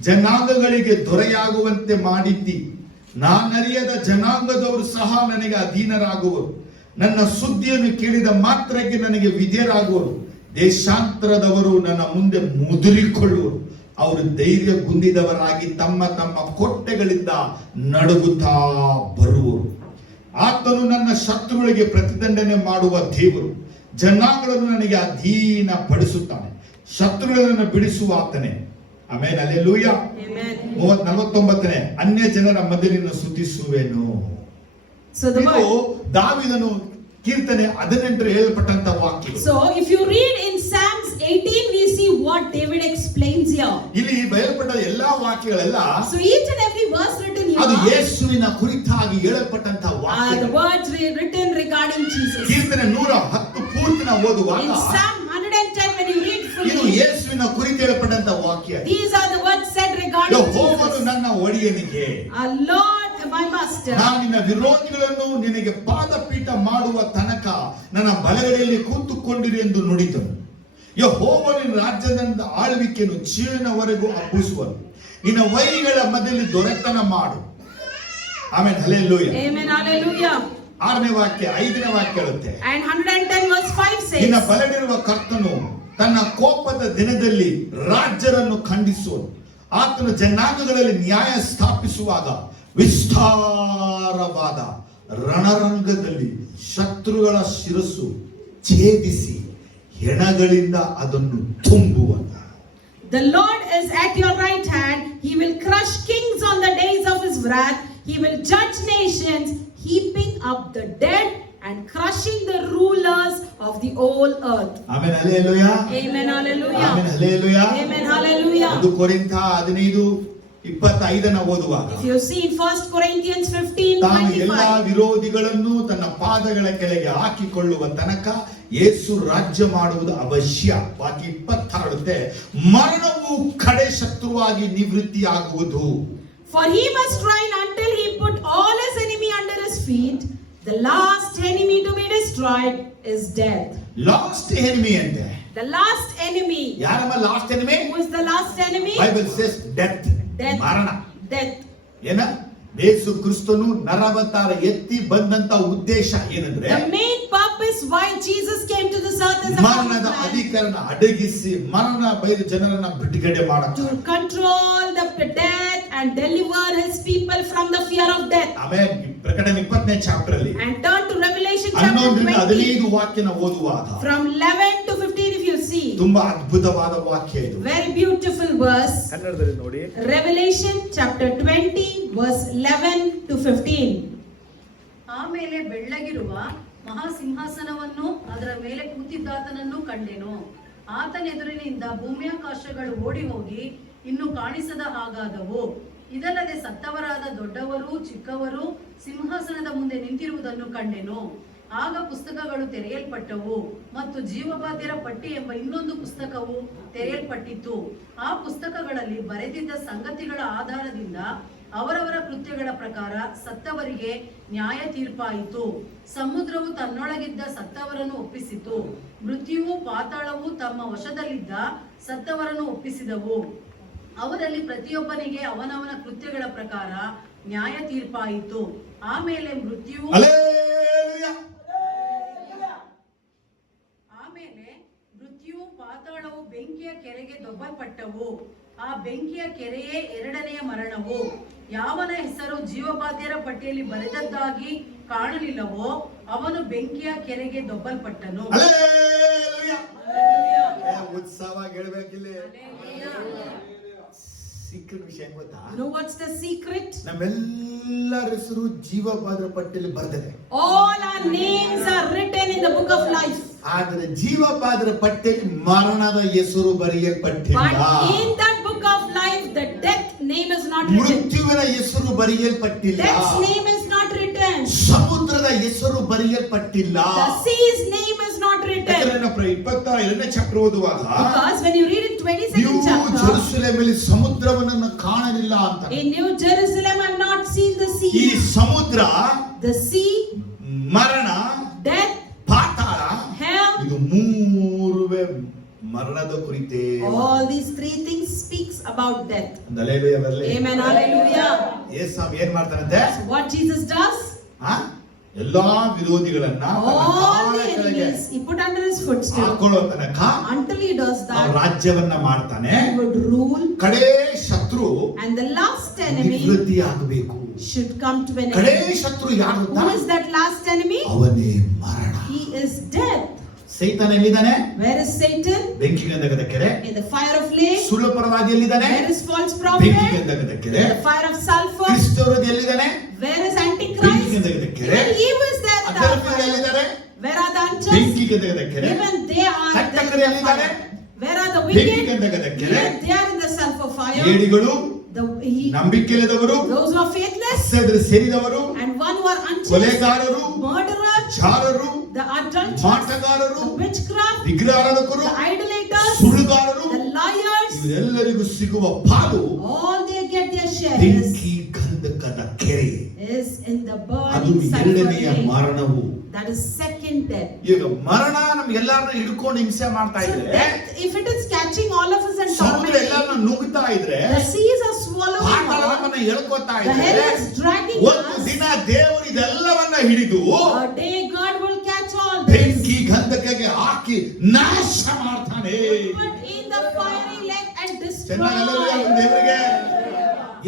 ಜನಾಂಗಗಳಿಗೆ ದೊರೆಯಾಗುವಂತೆ ಮಾಡಿದ್ದಿ. ನಾನರಿಯದ ಜನಾಂಗದವರು ಸಹ ನನಗೆ ಅಧೀನರಾಗುವರು, ನನ್ನ ಸುದ್ದಿಯನ್ನು ಕೇಳಿದ ಮಾತ್ರಕ್ಕೆ ನನಗೆ ವಿಧೇಯರಾಗುವರು. ದೇಶಾಂತರದವರು ನನ್ನ ಮುಂದೆ ಮುದುರಿಕೊಳ್ಳುವರು, ಅವರು ಧೈರ್ಯ ಗುಂದಿದವರಾಗಿ ತಮ್ಮ ತಮ್ಮ ಕೋಟೆಗಳಿಂದ ನಡುಗುತ್ತಾ ಬರುವರು. ಆತನು ನನ್ನ ಶತ್ರುಗಳಿಗೆ ಪ್ರತಿದಂಡನೆ ಮಾಡುವ ದೇವರು, ಜನಾಂಗಗಳನ್ನು ನನಗೆ ಅಧೀನ ಪಡಿಸುತ್ತಾನೆ, ಶತ್ರುಗಳನ್ನು ಬಿಡಿಸುವ ಆತನೇ. ಆಮೇಲೆ ಹಲ್ಲೆಲೂಯ. Amen. 49ನೇ ಅನ್ಯ ಜನರ ಮಧ್ಯೆ ಸ್ತುತಿಸುವೆನು. So the ಇದು word. ದಾವೀದನು ಕೀರ್ತನೆ 18 ಹೇಳಲ್ಪಟ್ಟಂತ ವಾಕ್ಯ. So if you read in Psalms 18, we see what David explains here. ಇಲ್ಲಿ ಬಯಲ್ಪಟ್ಟ ಎಲ್ಲಾ ವಾಕ್ಯಗಳೆಲ್ಲ So each and every verse written ಅದು here ಯೇಸುವಿನ ಕುರಿತಾಗಿ ಹೇಳಲ್ಪಟ್ಟಂತ are the ವಾಕ್ಯ. words written regarding Jesus. ಕೀರ್ತನೆ 110 ಪೂರ್ತಿನ ಓದುವಾಗ In Psalm 110, when you read ಇದು fully, ಯೇಸುವಿನ ಕುರಿತು ಹೇಳಲ್ಪಟ್ಟಂತ ವಾಕ್ಯ. these are the words said regarding ಯೆಹೋವನು Jesus. ನನ್ನ ಒಡೆಯನಿಗೆ, Our Lord, my Master, ನಾನು ನಿನ್ನ ವಿರೋಧಿಗಳನ್ನು ನಿನಗೆ ಪಾದಪೀಠ ಮಾಡುವ ತನಕ ನನ್ನ ಬಲಗಡೆಯಲ್ಲಿ ಕೂತುಕೊಂಡಿರು ಎಂದು ನುಡಿದನು. ಯೆಹೋವನ ರಾಜ್ಯದ ಆಳ್ವಿಕೆಯನ್ನು ಜೀವನವರೆಗೂ ಹಬ್ಬಿಸುವನು, ನಿನ್ನ ವೈರಿಗಳ ಮಧ್ಯದಲ್ಲಿ ದೊರೆತನ ಮಾಡು. ಆಮೇಲೆ ಹಲ್ಲೆಲೂಯ. Amen, hallelujah. 6ನೇ ವಾಕ್ಯ 5ನೇ ವಾಕ್ಯ ಹೇಳುತ್ತೆ, And 110 verse 5 ನಿನ್ನ says, ಬಲವಿರುವ ಕರ್ತನು ತನ್ನ ಕೋಪದ ದಿನದಲ್ಲಿ ರಾಜ್ಯರನ್ನು ಖಂಡಿಸುವನು, ಆತನು ಜನಾಂಗಗಳಲ್ಲಿ ನ್ಯಾಯ ಸ್ಥಾಪಿಸುವಾಗ ವಿಸ್ತಾರವಾದ ರಣರಂಗದಲ್ಲಿ ಶತ್ರುಗಳ ಶಿರಸ್ಸು ಛೇದಿಸಿ ಹೆಣಗಳಿಂದ ಅದನ್ನು ತುಂಬುವನು. the Lord is at your right hand. He will crush kings on the days of his wrath. He will judge nations, heaping up the dead and crushing the rulers of the whole earth. Amen hallelujah. Amen, hallelujah. Amen hallelujah. Amen, hallelujah. 1 ಕೊರಿಂಥ 15:25 ಓದುವಾಗ, If you see in 1 Corinthians ತಾನು ಎಲ್ಲಾ 15:25, ವಿರೋಧಿಗಳನ್ನು ತನ್ನ ಪಾದಗಳ ಕೆಳಗೆ ಹಾಕಿಕೊಳ್ಳುವ ತನಕ ಯೇಸು ರಾಜ್ಯ ಮಾಡುವುದು ಅವಶ್ಯ. ವಾಕ್ಯ 26 ಹೇಳುತ್ತೆ, ಮರಣವು ಕಡೆ ಶತ್ರುವಾಗಿ ನಿವೃತ್ತಿಯಾಗುವುದು. for he must reign until he put all his enemy under his feet. The last enemy to be destroyed is death. Last enemy ಅಂತೆ. The last enemy. ಯಾರಮ್ಮ last enemy? Who is the last enemy? Bible says death, Death. ಮರಣ. Death. ಏನ ಯೇಸು ಕ್ರಿಸ್ತನು ನರವತಾರ ಎತ್ತಿ ಬಂದಂತ ಉದ್ದೇಶ ಏನಂದ್ರೆ, The main purpose why Jesus came to this earth is ಮರಣದ ಅಧಿಕಾರನ ಅಡಗಿಸಿ ಮರಣ ಬೈದು ಜನರನ್ನ ಬಿಡುಗಡೆ ಮಾಡಕ್ಕೆ, to control the death and deliver his people from the fear of death. ಆಮೇಲೆ ಪ್ರಕಟಣೆ 20ನೇ ಚಾಪ್ಟರ್ ಅಲ್ಲಿ And turn to Revelation chapter 11ರಿಂದ 20. 15 ವಾಕ್ಯನ ಓದುವಾಗ From 11 to 15, if you see, ತುಂಬಾ ಅದ್ಭುತವಾದ ವಾಕ್ಯ ಇದು. Very beautiful verse. ಕನ್ನಡದಲ್ಲಿ ನೋಡಿ. Revelation chapter 20 verse 11 to 15. ಆಮೇಲೆ ಬೆಳ್ಳಗಿರುವ ಮಹಾಸಿಂಹಾಸನವನ್ನು ಅದರ ಮೇಲೆ ಕೂತಿದ್ದಾತನನ್ನು ಕಂಡೆನು. ಆತನೆದುರಿನಿಂದ ಭೂಮ್ಯಾಕಾಶಗಳು ಓಡಿ ಹೋಗಿ ಇನ್ನು ಕಾಣಿಸದ ಹಾಗಾದವು. ಇದಲ್ಲದೆ ಸತ್ತವರಾದ ದೊಡ್ಡವರು ಚಿಕ್ಕವರು ಸಿಂಹಾಸನದ ಮುಂದೆ ನಿಂತಿರುವುದನ್ನು ಕಂಡೆನು. ಆಗ ಪುಸ್ತಕಗಳು ತೆರೆಯಲ್ಪಟ್ಟವು ಮತ್ತು ಜೀವಬಾಧ್ಯರ ಪಟ್ಟಿ ಎಂಬ ಇನ್ನೊಂದು ಪುಸ್ತಕವು ತೆರೆಯಲ್ಪಟ್ಟಿತು. ಆ ಪುಸ್ತಕಗಳಲ್ಲಿ ಬರೆದಿದ್ದ ಸಂಗತಿಗಳ ಆಧಾರದಿಂದ ಅವರವರ ಕೃತ್ಯಗಳ ಪ್ರಕಾರ ಸತ್ತವರಿಗೆ ನ್ಯಾಯ ತೀರ್ಪಾಯಿತು. ಸಮುದ್ರವು ತನ್ನೊಳಗಿದ್ದ ಸತ್ತವರನ್ನು ಒಪ್ಪಿಸಿತು. ಮೃತ್ಯುವು ಪಾತಾಳವು ತಮ್ಮ ವಶದಲ್ಲಿದ್ದ ಸತ್ತವರನ್ನು ಒಪ್ಪಿಸಿದವು. ಅವರಲ್ಲಿ ಪ್ರತಿಯೊಬ್ಬನಿಗೆ ಅವನವನ ಕೃತ್ಯಗಳ ಪ್ರಕಾರ ನ್ಯಾಯ ತೀರ್ಪಾಯಿತು. ಆಮೇಲೆ ಮೃತ್ಯುವು ಪಾತಾಳವು ಬೆಂಕಿಯ ಕೆರೆಗೆ ದೊಬ್ಬಲ್ಪಟ್ಟವು. ಆ ಬೆಂಕಿಯ ಕೆರೆಯೇ ಎರಡನೆಯ ಮರಣವು. ಯಾವನ ಹೆಸರು ಜೀವಬಾಧ್ಯರ ಪಟ್ಟಿಯಲ್ಲಿ ಬರೆದದ್ದಾಗಿ ಕಾಣಲಿಲ್ಲವೋ ಅವನು ಬೆಂಕಿಯ ಕೆರೆಗೆ ದೊಬ್ಬಲ್ಪಟ್ಟನು. ಉತ್ಸವ ಹೇಳ್ಬೇಕಿಲ್ಲ. ಸೀಕ್ರೆಟ್ ವಿಷಯ ಗೊತ್ತಾ? You know what's the secret? ನಮ್ಮೆಲ್ಲರ ಹೆಸರು ಜೀವಬಾಧ್ಯರ ಪಟ್ಟಿಯಲ್ಲಿ ಬರೆದಿದೆ. All our names are written in the book of life. ಆದರೆ ಜೀವಬಾಧ್ಯರ ಪಟ್ಟಿಯಲ್ಲಿ ಮರಣದ ಹೆಸರು ಬರೆಯಲ್ಪಟ್ಟಿಲ್ಲ. But in that book of life the death name is not written. ಮೃತ್ಯುವಿನ ಹೆಸರು ಬರೆಯಲ್ಪಟ್ಟಿಲ್ಲ. Death's name is not written. ಸಮುದ್ರದ ಹೆಸರು ಬರೆಯಲ್ಪಟ್ಟಿಲ್ಲ. The sea's name is not written. 22ನೇ chapter ಓದುವಾಗ Because when you read in 22nd chapter, ಜೆರುಸಲೇಮಿನಲ್ಲಿ ಸಮುದ್ರವನ್ನು ಕಾಣಲಿಲ್ಲ ಅಂತ. in New Jerusalem I have not seen the sea. ಈ ಸಮುದ್ರ, the sea, ಮರಣ, death, ಪಾತಾಳ, hell, ಇದು ಮೂರುವೇ ಮರಣದ ಕುರಿತೇ. all these three things speaks about death. Hallelujah ಬರಲಿ. Amen, hallelujah. ಯೇಸು ಏನ್ ಮಾಡ್ತಾನಂತೆ? So what Jesus does? ಎಲ್ಲಾ ವಿರೋಧಿಗಳನ್ನ All the enemies he put under his footstool. ಹಾಕೊಳ್ಳೋ ತನಕ Until he does that, ರಾಜ್ಯವನ್ನ ಮಾಡ್ತಾನೆ. he would rule. ಕಡೆ ಶತ್ರು And the last enemy ನಿವೃತ್ತಿ ಆಗಬೇಕು. should come to an ಕಡೆ end. ಶತ್ರು ಯಾರು? Who is that last enemy? ಅವನೇ ಮರಣ. He is death. ಸೈತಾನ ಎಲ್ಲಿದ್ದಾನೆ? Where is Satan? ಬೆಂಕಿ ಗಂಧಕದ ಕೆರೆ. In the fire of flame. ಸುಳ್ಳು ಪ್ರವಾದಿ ಎಲ್ಲಿದ್ದಾನೆ? Where is false ಬೆಂಕಿ prophet? ಗಂಧಕದ ಕೆರೆ. In the fire of sulfur. ಕ್ರಿಸ್ತವಿರೋಧಿ ಎಲ್ಲಿದ್ದಾನೆ? Where is ಬೆಂಕಿ Antichrist? ಗಂಧಕದ ಕೆರೆ. Even he was there. in the ಅಧರ್ಮಿಗಳು fire. ಎಲ್ಲಿದ್ದಾರೆ? Where are the ಬೆಂಕಿ unjust? ಗಂಧಕದ ಕೆರೆ. Even they are ಕಟ್ಟಕರು there in the ಎಲ್ಲಿದ್ದಾರೆ? fire. Where are the ಬೆಂಕಿ wicked? ಗಂಧಕದ ಕೆರೆ. Even they are in the sulfur fire. ಏಡಿಗಳು, The ನಂಬಿಕೆಯಿಲ್ಲದವರು, those who are faithless ಸೇರಿದವರು, and one who are unjust, ಕೊಲೆಗಾರರು, murderers, ಜಾರರು, the adulterers, ಮಾಟಗಾರರು, the witchcraft, ವಿಗ್ರಹಾರಾಧಕರು, the idolaters, ಸುಳ್ಳುಗಾರರು, the liars, ಇವರೆಲ್ಲರಿಗೂ ಸಿಗುವ ಪಾಲು all they get their share ಬೆಂಕಿ ಗಂಧಕದ ಕೆರೆ. is in the ಅದು burning sulfur ಎರಡನೆಯ flame. ಮರಣವು. That is second death. ಈಗ ಮರಣ ನಮ್ಗೆಲ್ಲಾರನ್ನ ಹಿಡ್ಕೊಂಡು ಹಿಂಸೆ ಮಾಡ್ತಾ So ಇದ್ರೆ, death, if it is catching all of us and ಸಮುದ್ರ tormenting, ಎಲ್ಲಾರನ್ನ ನುಗ್ತಾ ಇದ್ರೆ, the seas are swallowing Patala all, ನಮ್ಮನ್ನ ಎಳ್ಕೊತಾ the ಇದ್ರೆ, hell is dragging ಒಂದು us. ದಿನ ದೇವರು ಇದೆಲ್ಲವನ್ನ ಹಿಡಿದು A day God will catch all this, ಬೆಂಕಿ ಗಂಧಕಕ್ಕೆ ಹಾಕಿ ನಾಶ ಮಾಡ್ತಾನೆ. put in the fiery lake and destroy. ಚೆನ್ನಾಗಲ್ಲ ದೇವರಿಗೆ?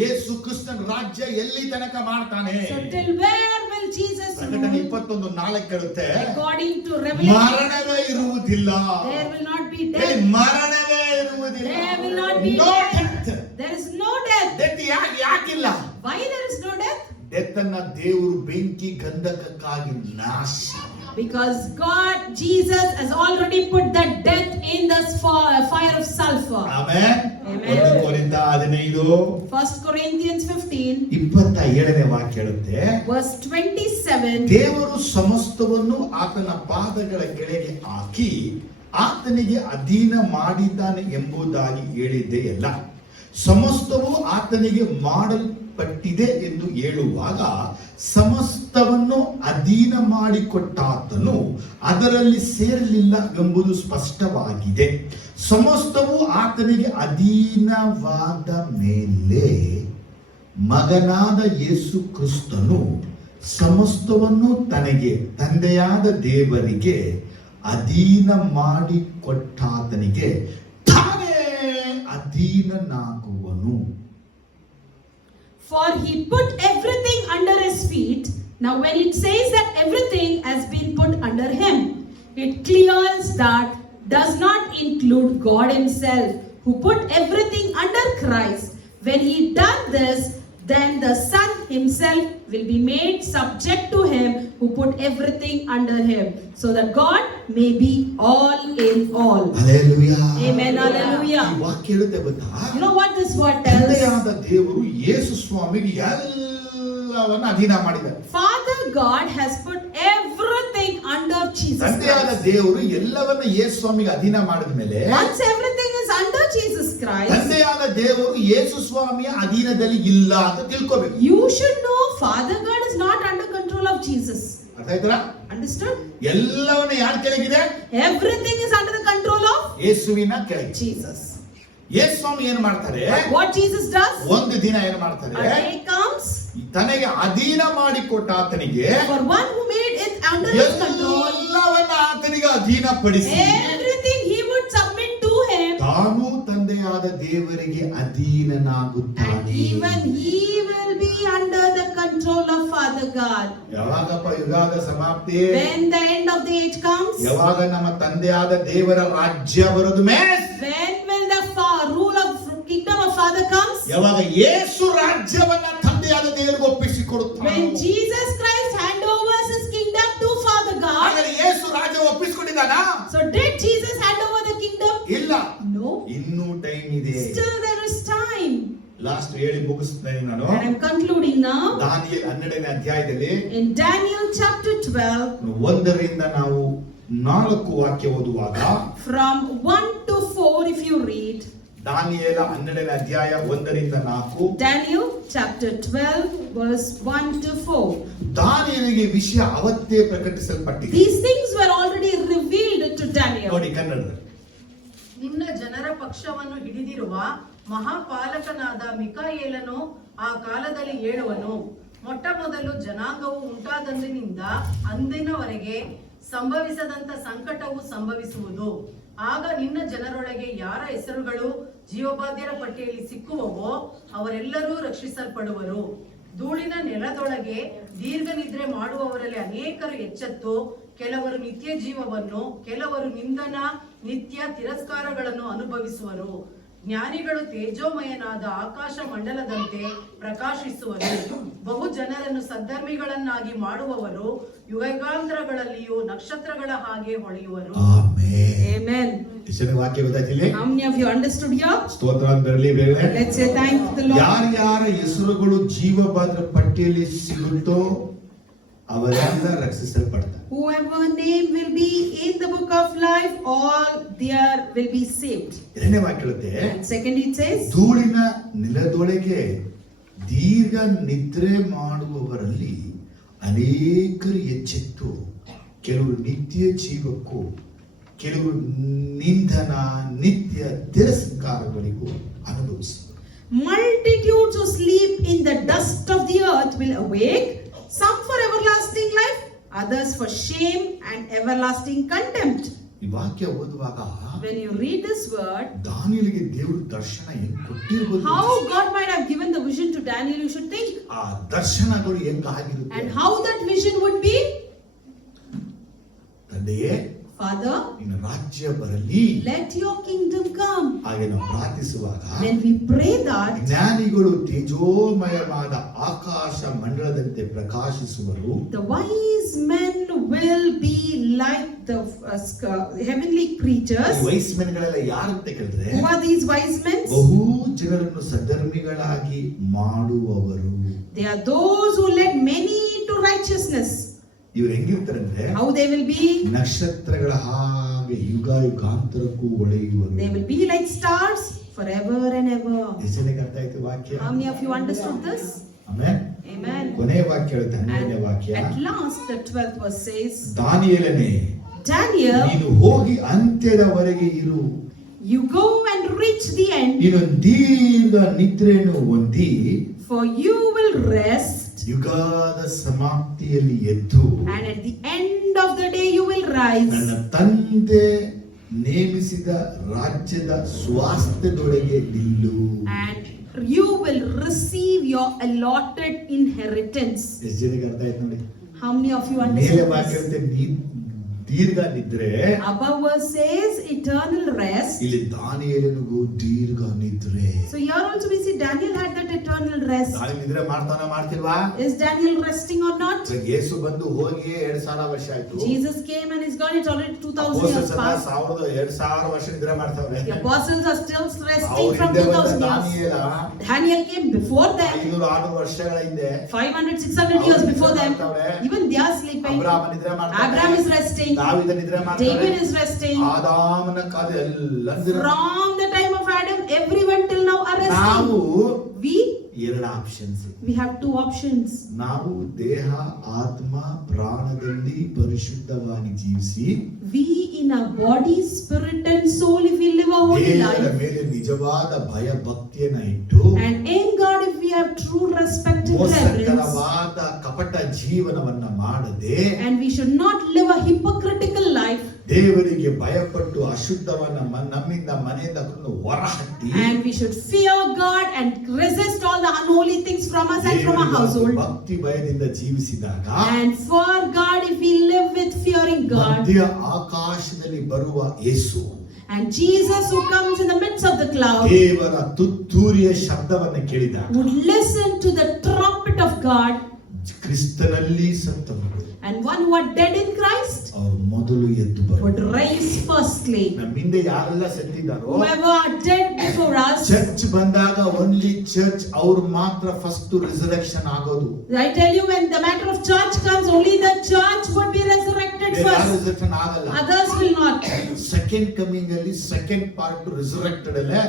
ಯೇಸು ಕ್ರಿಸ್ತನ ರಾಜ್ಯ ಎಲ್ಲಿ ತನಕ ಮಾಡ್ತಾನೆ? So till where will Jesus ಪ್ರಕಟಣೆ rule? 21:4 ಹೇಳುತ್ತೆ, According to Revelation, ಮರಣವೇ ಇರುವುದಿಲ್ಲ. there will not be ಹೇಳಿ, death. ಮರಣವೇ ಇರುವುದಿಲ್ಲ. There will not be No death. death. There is no death. Death ಯಾಕಿಲ್ಲ? Why there is no death? Death ಅನ್ನ ದೇವರು ಬೆಂಕಿ ಗಂಧಕಕ್ಕಾಗಿ ನಾಶ. Because God, Jesus has already put that death in the fire of sulfur. Amen. Amen. 1 ಕೊರಿಂಥ 15 1 Corinthians 15 27ನೇ ವಾಕ್ಯ ಹೇಳುತ್ತೆ, verse 27. ದೇವರು ಸಮಸ್ತವನ್ನು ಆತನ ಪಾದಗಳ ಕೆಳಗೆ ಹಾಕಿ ಆತನಿಗೆ ಅಧೀನ ಮಾಡಿದ್ದಾನೆ ಎಂಬುದಾಗಿ ಹೇಳಿದ್ದೇ ಅಲ್ಲ. ಸಮಸ್ತವು ಆತನಿಗೆ ಮಾಡಲ್ಪಟ್ಟಿದೆ ಎಂದು ಹೇಳುವಾಗ ಸಮಸ್ತವನ್ನು ಅಧೀನ ಮಾಡಿಕೊಟ್ಟಾತನು ಅದರಲ್ಲಿ ಸೇರಲಿಲ್ಲ ಎಂಬುದು ಸ್ಪಷ್ಟವಾಗಿದೆ. ಸಮಸ್ತವು ಆತನಿಗೆ ಅಧೀನವಾದ ಮೇಲೆ ಮಗನಾದ ಯೇಸು ಕ್ರಿಸ್ತನು ಸಮಸ್ತವನ್ನು ತನಗೆ ತಂದೆಯಾದ ದೇವರಿಗೆ ಅಧೀನ ಮಾಡಿಕೊಟ್ಟಾತನಿಗೆ ತಾನೇ ಅಧೀನನಾಗುವನು. For he put everything under his feet. Now when it says that everything has been put under him, it clears that does not include God Himself, who put everything under Christ. When He done this, then the Son Himself will be made subject to Him who put everything under Him, so that God may be all in all. Hallelujah. Amen. ಈ Hallelujah. ವಾಕ್ಯ ಹೇಳುತ್ತೆ ಗೊತ್ತಾ? You know what this word tells? ತಂದೆಯಾದ ದೇವರು ಯೇಸು ಸ್ವಾಮಿಗೆ ಎಲ್ಲವನ್ನ ಅಧೀನ ಮಾಡಿದ್ದಾರೆ. Father God has put everything under Jesus ತಂದೆಯಾದ Christ. ದೇವರು ಎಲ್ಲವನ್ನ ಯೇಸು ಸ್ವಾಮಿಗೆ ಅಧೀನ ಮಾಡಿದ ಮೇಲೆ Once everything is under Jesus Christ, ತಂದೆಯಾದ ದೇವರು ಯೇಸು ಸ್ವಾಮಿಯ ಅಧೀನದಲ್ಲಿ ಇಲ್ಲ ಅಂತ ತಿಳ್ಕೋಬೇಕು. you should know Father God is not under control of Jesus. ಅರ್ಥ ಆಯ್ತಾ? Understood? ಎಲ್ಲವನ್ನ ಯಾರ ಕೆಳಗಿದೆ? Everything is under the control of ಯೇಸುವಿನ ಕೆಳಗೆ. Jesus. ಯೇಸು ಸ್ವಾಮಿ ಏನು ಮಾಡ್ತಾರೆ? What Jesus does? ಒಂದು ದಿನ ಏನು ಮಾಡ್ತಾರೆ? A day comes ತನಗೆ ಅಧೀನ ಮಾಡಿಕೊಟ್ಟ ಆತನಿಗೆ for one who made it under his control. ಎಲ್ಲವನ್ನ ಆತನಿಗೆ ಅಧೀನಪಡಿಸಿ Everything he would submit to him, ತಾನು ತಂದೆಯಾದ ದೇವರಿಗೆ and ಅಧೀನನಾಗುತ್ತಾನೆ. even he will be under the control of Father God. ಯಾವಾಗಪ್ಪ ಯುಗದ ಸಮಾಪ್ತಿ? When the end of the age comes, ಯಾವಾಗ ನಮ್ಮ ತಂದೆಯಾದ ದೇವರ ರಾಜ್ಯ ಬರೋದು Mein? when will the rule of kingdom of Father comes? ಯಾವಾಗ ಯೇಸು ರಾಜ್ಯವನ್ನ ತಂದೆಯಾದ ದೇವರಿಗೆ ಒಪ್ಪಿಸಿಕೊಡುತ್ತಾನೆ. When Jesus Christ handovers his kingdom to Father God. ಹಾಗಾದ್ರೆ ಯೇಸು ರಾಜ್ಯ ಒಪ್ಪಿಸಿಕೊಂಡಿದ್ದಾನಾ? So did Jesus hand over the kingdom? ಇಲ್ಲ. No. ಇನ್ನೂ ಟೈಮ್ ಇದೆ. Still there is time. Last ಹೇಳಿ ಮುಗಿಸ್ತೇನೆ ನಾನು. And I'm concluding now. ದಾನಿಯೇಲ 12ನೇ ಅಧ್ಯಾಯದಲ್ಲಿ In Daniel chapter 12, 1ರಿಂದ ನಾವು 4 ವಾಕ್ಯ ಓದುವಾಗ from 1 to 4 if you read. ದಾನಿಯೇಲ 12ನೇ ಅಧ್ಯಾಯ 1ರಿಂದ 4. Daniel chapter 12 verse 1 to 4. ದಾನಿಯೇಲನಿಗೆ ವಿಷಯ ಅವತ್ತೇ ಪ್ರಕಟಿಸಲ್ಪಟ್ಟಿದೆ. These things were already revealed to Daniel. ನೋಡಿ ಕನ್ನಡದಲ್ಲಿ. ನಿನ್ನ ಜನರ ಪಕ್ಷವನ್ನು ಹಿಡಿದಿರುವ ಮಹಾಪಾಲಕನಾದ ಮಿಕಾಯೇಲನು ಆ ಕಾಲದಲ್ಲಿ ಹೇಳುವನು. ಮೊಟ್ಟ ಮೊದಲು ಜನಾಂಗವು ಉಂಟಾದಂದಿನಿಂದ ಅಂದಿನವರೆಗೆ ಸಂಭವಿಸದಂತ ಸಂಕಟವು ಸಂಭವಿಸುವುದು. ಆಗ ನಿನ್ನ ಜನರೊಳಗೆ ಯಾರ ಹೆಸರುಗಳು ಜೀವಬಾಧ್ಯರ ಪಟ್ಟಿಯಲ್ಲಿ ಸಿಕ್ಕುವವೋ ಅವರೆಲ್ಲರೂ ರಕ್ಷಿಸಲ್ಪಡುವರು. ಧೂಳಿನ ನೆಲದೊಳಗೆ ದೀರ್ಘ ನಿದ್ರೆ ಮಾಡುವವರಲ್ಲಿ ಅನೇಕರು ಎಚ್ಚೆತ್ತು ಕೆಲವರು ನಿತ್ಯ ಜೀವವನ್ನು, ಕೆಲವರು ನಿಂದನ, ನಿತ್ಯ ತಿರಸ್ಕಾರಗಳನ್ನು ಅನುಭವಿಸುವರು. ಜ್ಞಾನಿಗಳು ತೇಜೋಮಯನಾದ ಆಕಾಶ ಮಂಡಲದಂತೆ ಪ್ರಕಾಶಿಸುವರು. ಬಹು ಜನರನ್ನು ಸದ್ಧರ್ಮಿಗಳನ್ನಾಗಿ ಮಾಡುವವರು ಯುಗಾಂತರಗಳಲ್ಲಿಯೂ ನಕ್ಷತ್ರಗಳ ಹಾಗೆ ಹೊಳೆಯುವರು. Amen. ಇಷ್ಟನೇ ವಾಕ್ಯ ಗೊತ್ತಾಯ್ತಿಲ್ಲ? How many of you understood here? ಸ್ತೋತ್ರ ಅಂತ ಬರಲಿ ಬೇರೆ. Let's say thank the Lord. ಯಾರ್ಯಾರ ಹೆಸರುಗಳು ಜೀವಬಾದ್ರ ಪಟ್ಟಿಯಲ್ಲಿ ಸಿಗುತ್ತೋ ಅವರೆಲ್ಲ ರಕ್ಷಿಸಲ್ಪಡ್ತಾರೆ. Whoever name will be in the book of life, all there will be saved. ಎರಡನೇ ವಾಕ್ಯ ಹೇಳುತ್ತೆ, And second it says, ಧೂಳಿನ ನೆಲದೊಳಗೆ ದೀರ್ಘ ನಿದ್ರೆ ಮಾಡುವವರಲ್ಲಿ ಅನೇಕರು ಎಚ್ಚೆತ್ತು ಕೆಲವರು ನಿತ್ಯ ಜೀವಕ್ಕೂ ಕೆಲವರು ನಿಂದನ ನಿತ್ಯ ತಿರಸ್ಕಾರಗಳಿಗೂ ಅನುಭವಿಸಿದರು. multitudes who sleep in the dust of the earth will awake, some for everlasting life, others for shame and everlasting contempt. ಈ ವಾಕ್ಯ ಓದುವಾಗ When you read this word, ದಾನಿಯೇಲನಿಗೆ ದೇವರು ದರ್ಶನ ಹೆಂಗ್ ಕೊಟ್ಟಿರಬಹುದು? how God might have given the vision to Daniel, you should think. ಆ ದರ್ಶನಗಳು ಹೆಂಗಾಗಿರುತ್ತೆ? And how that vision would be. ತಂದೆಯೇ, Father, ನಿನ್ನ ರಾಜ್ಯ ಬರಲಿ. let your kingdom come. ಹಾಗೆ ನಾವು ಪ್ರಾರ್ಥಿಸುವಾಗ When we pray that, ಜ್ಞಾನಿಗಳು ತೇಜೋಮಯವಾದ ಆಕಾಶ ಮಂಡಲದಂತೆ ಪ್ರಕಾಶಿಸುವರು. the wise men will be like the heavenly creatures. Wise ಮೆನ್ಗಳೆಲ್ಲ ಯಾರಂತ ಕೇಳಿದ್ರೆ Who are these wise men? ಬಹು ಜನರನ್ನು ಸದ್ಧರ್ಮಿಗಳಾಗಿ ಮಾಡುವವರು. They are those who led many to righteousness. ಇವ್ರು ಹೆಂಗಿರ್ತಾರೆ ಅಂದ್ರೆ How they will be? ನಕ್ಷತ್ರಗಳ ಹಾಗೆ ಯುಗ ಯುಗಾಂತರಕ್ಕೂ ಹೊಳೆಯುವರು. They will be like stars forever and ever. ಹೆಸರಿಗೆ ಅರ್ಥ ಆಯ್ತು ವಾಕ್ಯ? How many of you understood this? Amen. Amen. ಕೊನೆಯ ವಾಕ್ಯ ಹೇಳುತ್ತೆ, 12ನೇ ವಾಕ್ಯ. At last the 12th verse says, ದಾನಿಯೇಲನೇ, Daniel, ನೀನು ಹೋಗಿ ಅಂತ್ಯದವರೆಗೆ ಇರು. you go and reach the end, ನೀನು ದೀರ್ಘ ನಿದ್ರೆಯನ್ನು ಹೊಂದಿ for you will rest, ಯುಗದ ಸಮಾಪ್ತಿಯಲ್ಲಿ ಎದ್ದು and at the end of the day you will rise, ನನ್ನ ತಂದೆ ನೇಮಿಸಿದ ರಾಜ್ಯದ ಸ್ವಾಸ್ಥ್ಯದೊಳಗೆ ನಿಲ್ಲು. and you will receive your allotted inheritance. ಎಷ್ಟು ಜನಕ್ಕೆ ಅರ್ಥ ಆಯ್ತು ನೋಡಿ? How many of you ಮೇಲೆ understand ವಾಕ್ಯ this? ಇರುತ್ತೆ, ದೀರ್ಘ ನಿದ್ರೆ, Above verse says eternal rest. ಇಲ್ಲಿ ದಾನಿಯೇಲನಿಗೂ ದೀರ್ಘ ನಿದ್ರೆ. So here also we see Daniel had that eternal rest. ದಾನಿ ನಿದ್ರೆ ಮಾಡ್ತಿಲ್ವಾ? Is Daniel resting or not? ಯೇಸು ಬಂದು ಹೋಗಿ 2000 ವರ್ಷ ಆಯ್ತು. Jesus came and he's gone, it's already 2000 years past. 2000 ವರ್ಷ ನಿದ್ರೆ ಮಾಡ್ತಾವ್ರೆ. The apostles are still resting from 2000 years. Daniel came before them. 500 ವರ್ಷಗಳ ಹಿಂದೆ 500, 600 years before them. Even they are sleeping. Abraham is resting. David is resting. ಆದಾಮನ ಕಾಲ ಎಲ್ಲ From the time of Adam, everyone till now are resting. We ಎರಡು options. We have two options. ನಾವು ದೇಹ ಆತ್ಮ ಪ್ರಾಣದಲ್ಲಿ ಪರಿಶುದ್ಧವಾಗಿ ಜೀವಿಸಿ, We in our body, spirit and soul, if we live a holy ದೇವರ life, ಮೇಲೆ ನಿಜವಾದ ಭಯ ಭಕ್ತಿಯನ್ನ ಇಟ್ಟು, and in God if we have true respect and reverence, ಮೋಸಕರವಾದ ಕಪಟ ಜೀವನವನ್ನ ಮಾಡದೆ, and we should not live a hypocritical life, ದೇವರಿಗೆ ಭಯಪಟ್ಟು ಅಶುದ್ಧವನ್ನ ನಮ್ಮಿಂದ ಮನೆಯಿಂದ ಹೊರಹಟ್ಟಿ, and we should fear God and resist all the unholy things from us and from our household. ಭಕ್ತಿ ಭಯದಿಂದ ಜೀವಿಸಿದಾಗ, And for God, if we live with fearing God, ಮಧ್ಯ ಆಕಾಶದಲ್ಲಿ ಬರುವ ಯೇಸು, and Jesus who comes in the midst of the cloud, ದೇವರ ತುತ್ತೂರಿಯ ಶಬ್ದವನ್ನು ಕೇಳಿದಾಗ, would listen to the trumpet of God, ಕ್ರಿಸ್ತನಲ್ಲಿ ಸತ್ತವರು, and one who are dead in Christ ಅವರು ಮೊದಲು ಎದ್ದು would ಬರುವರು. rise firstly. ನಮ್ಮಿಂದ ಯಾರೆಲ್ಲ ಸತ್ತಿದ್ದಾರೋ, Whoever are dead before us, church ಬಂದಾಗ ಓನ್ಲಿ ಚರ್ಚ್ ಅವ್ರು ಮಾತ್ರ ಫಸ್ಟ್ ರಿಸರೆಕ್ಷನ್ ಆಗೋದು. I tell you, when the matter of church comes, only the church would be resurrected first. Resurrection ಆಗಲ್ಲ. Others will not. Second coming ಅಲ್ಲಿ second part resurrected ಅಲ್ಲೇ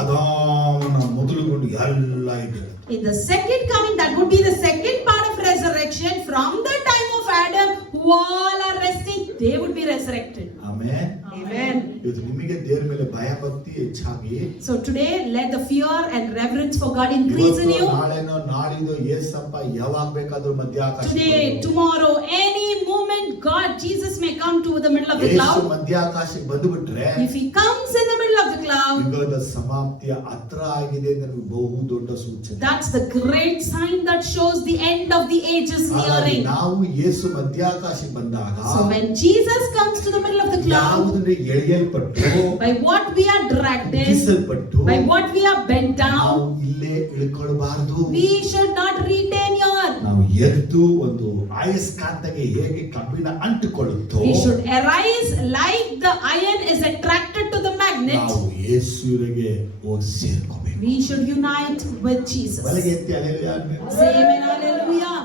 ಆದಾಮನ ಮೊದಲುಗೊಂಡು ಎಲ್ಲ ಇದೆ. In the second coming, that would be the second part of resurrection. From the time of Adam, who all are resting, they would be resurrected. Amen. Amen. ಇವತ್ತು ನಿಮಗೆ ದೇವರ ಮೇಲೆ ಭಯ ಭಕ್ತಿ ಹೆಚ್ಚಾಗಿ, So today, let the fear and reverence for God increase in you. ನಾಳೆನೋ ನಾಳಿದ್ದು ಏಸಪ್ಪ ಯಾವಾಗ ಬೇಕಾದ್ರೂ ಮಧ್ಯ ಆಕಾಶ, Today, tomorrow, any moment, God, Jesus may come to the middle of the Yesu cloud. ಮಧ್ಯ ಆಕಾಶಕ್ಕೆ ಬಂದುಬಿಟ್ರೆ, If he comes in the middle of the cloud, ಯುಗದ ಸಮಾಪ್ತಿಯ ಹತ್ರ ಆಗಿದೆ ನನಗೆ ಬಹು ದೊಡ್ಡ ಸೂಚನೆ. that's the great sign that shows the end of the age is nearing. ನಾವು ಯೇಸು ಮಧ್ಯಾಕಾಶಕ್ಕೆ ಬಂದಾಗ, So when Jesus comes to the middle of the cloud, ಯಾವುದರಿಂದ ಎಳೆಯಲ್ಪಟ್ಟು, by what we are dragged in, ಕಿಸಲ್ಪಟ್ಟು, by what we are bent ನಾವು down, ಇಲ್ಲೇ ಇಳ್ಕೊಳ್ಬಾರ್ದು. we should not retain here. ನಾವು ಎದ್ದು ಒಂದು ಅಯಸ್ಕಾಂತಗೆ ಹೇಗೆ ಕಬ್ಬಿಣ ಅಂಟಿಕೊಳ್ಳುತ್ತೋ, We should arise like the iron is attracted to the magnet. ನಾವು ಯೇಸುವಿಗೆ ಹೋಗಿ ಸೇರ್ಕೋಬೇಕು. We should unite with Jesus. ಬಲಗೆ ಎತ್ತಿ ಹಲ್ಲೆಲೂಯಾ ಅನ್ನಬೇಕು. Say amen, hallelujah.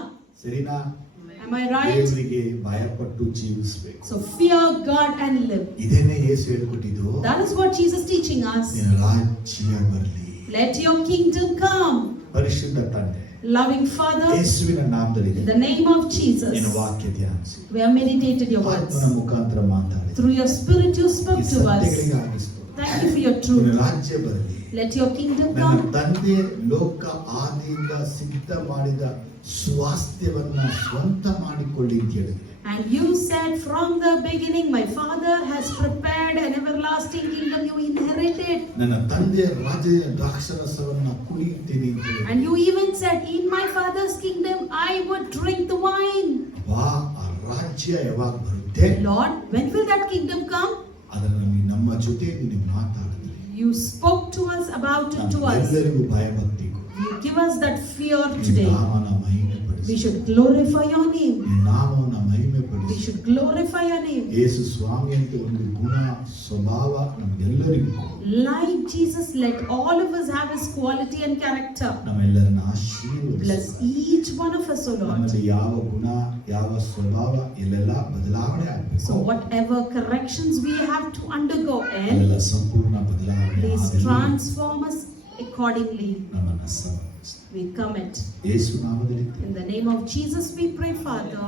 ಸರಿನಾ? Am I right? ದೇವರಿಗೆ ಭಯಪಟ್ಟು ಜೀವಿಸಬೇಕು. So fear God and live. ಇದನ್ನೇ ಯೇಸು ಹೇಳಿಕೊಟ್ಟಿದ್ದು. That is what Jesus is teaching us. ನಿನ್ನ ರಾಜ್ಯ ಬರಲಿ. Let your kingdom come. ಪರಿಶುದ್ಧ ತಂದೆ, Loving Father, ಯೇಸುವಿನ ನಾಮದಲ್ಲಿ in the name of Jesus, ನಿನ್ನ ವಾಕ್ಯ ಧ್ಯಾನಿಸಿ, we have meditated your words. ಆತ್ಮನ ಮುಖಾಂತರ ಮಾತಾಡಿ, Through your spirit you ಈ spoke to us. ಸತ್ಯಗಳಿಗಾಗಿ ಸ್ತೋತ್ರ. Thank you for your ನಿನ್ನ truth. ರಾಜ್ಯ ಬರಲಿ. Let your kingdom ನನ್ನ come. ತಂದೆ ಲೋಕ ಆದಿಯಿಂದ ಸಿದ್ಧ ಮಾಡಿದ ಸ್ವಾಸ್ಥ್ಯವನ್ನ ಸ್ವಂತ ಮಾಡಿಕೊಳ್ಳಿ ಅಂತ ಹೇಳಿದೆ. And you said from the beginning, my Father has prepared an everlasting kingdom you inherited. ನನ್ನ ತಂದೆ ರಾಜ್ಯದ ದ್ರಾಕ್ಷಾರಸವನ್ನ ಕುಡಿಯುತ್ತೇನೆ ಅಂತ ಹೇಳಿದೆ. And you even said, in my Father's kingdom I would drink the wine. ವಾ, ಆ ರಾಜ್ಯ ಯಾವಾಗ ಬರುತ್ತೆ? Lord, when will that kingdom come? ಅದನ್ನ ನಮ್ಮ ಜೊತೆ ನೀವು ಮಾತಾಡಿದ್ರಿ. You spoke to us about it to us. ಎಲ್ಲರಿಗೂ ಭಯ ಭಕ್ತಿ ಕೊಡು. You give us that fear ನಿನ್ನ today. ನಾಮನ ಮಹಿಮೆ ಪಡಿಸು. We should glorify your name. ನಿನ್ನ ನಾಮವನ್ನ ಮಹಿಮೆ We ಪಡಿಸು. should glorify your name. ಯೇಸು ಸ್ವಾಮಿ ಅಂತ ಒಂದು ಗುಣ ಸ್ವಭಾವ ನಮ್ಗೆಲ್ಲರಿಗೂ ಕೊಡು. Like Jesus, let all of us have his quality and character. ನಮ್ಮೆಲ್ಲರನ್ನ Bless ಆಶೀರ್ವದಿಸು. each one of us, O Lord. ನಮ್ಮಲ್ಲಿ ಯಾವ ಗುಣ ಯಾವ ಸ್ವಭಾವ ಎಲ್ಲೆಲ್ಲ ಬದಲಾವಣೆ So ಆಗಬೇಕು. whatever corrections we have to undergo in, ಅಲ್ಲೆಲ್ಲ ಸಂಪೂರ್ಣ ಬದಲಾವಣೆ please ಆಗಲಿ. transform us accordingly. ನಮ್ಮನ್ನ ಸಮರ್ಪಿಸಿ. We commit. ಯೇಸು ನಾಮದಲ್ಲಿ In the name of Jesus we pray, Father.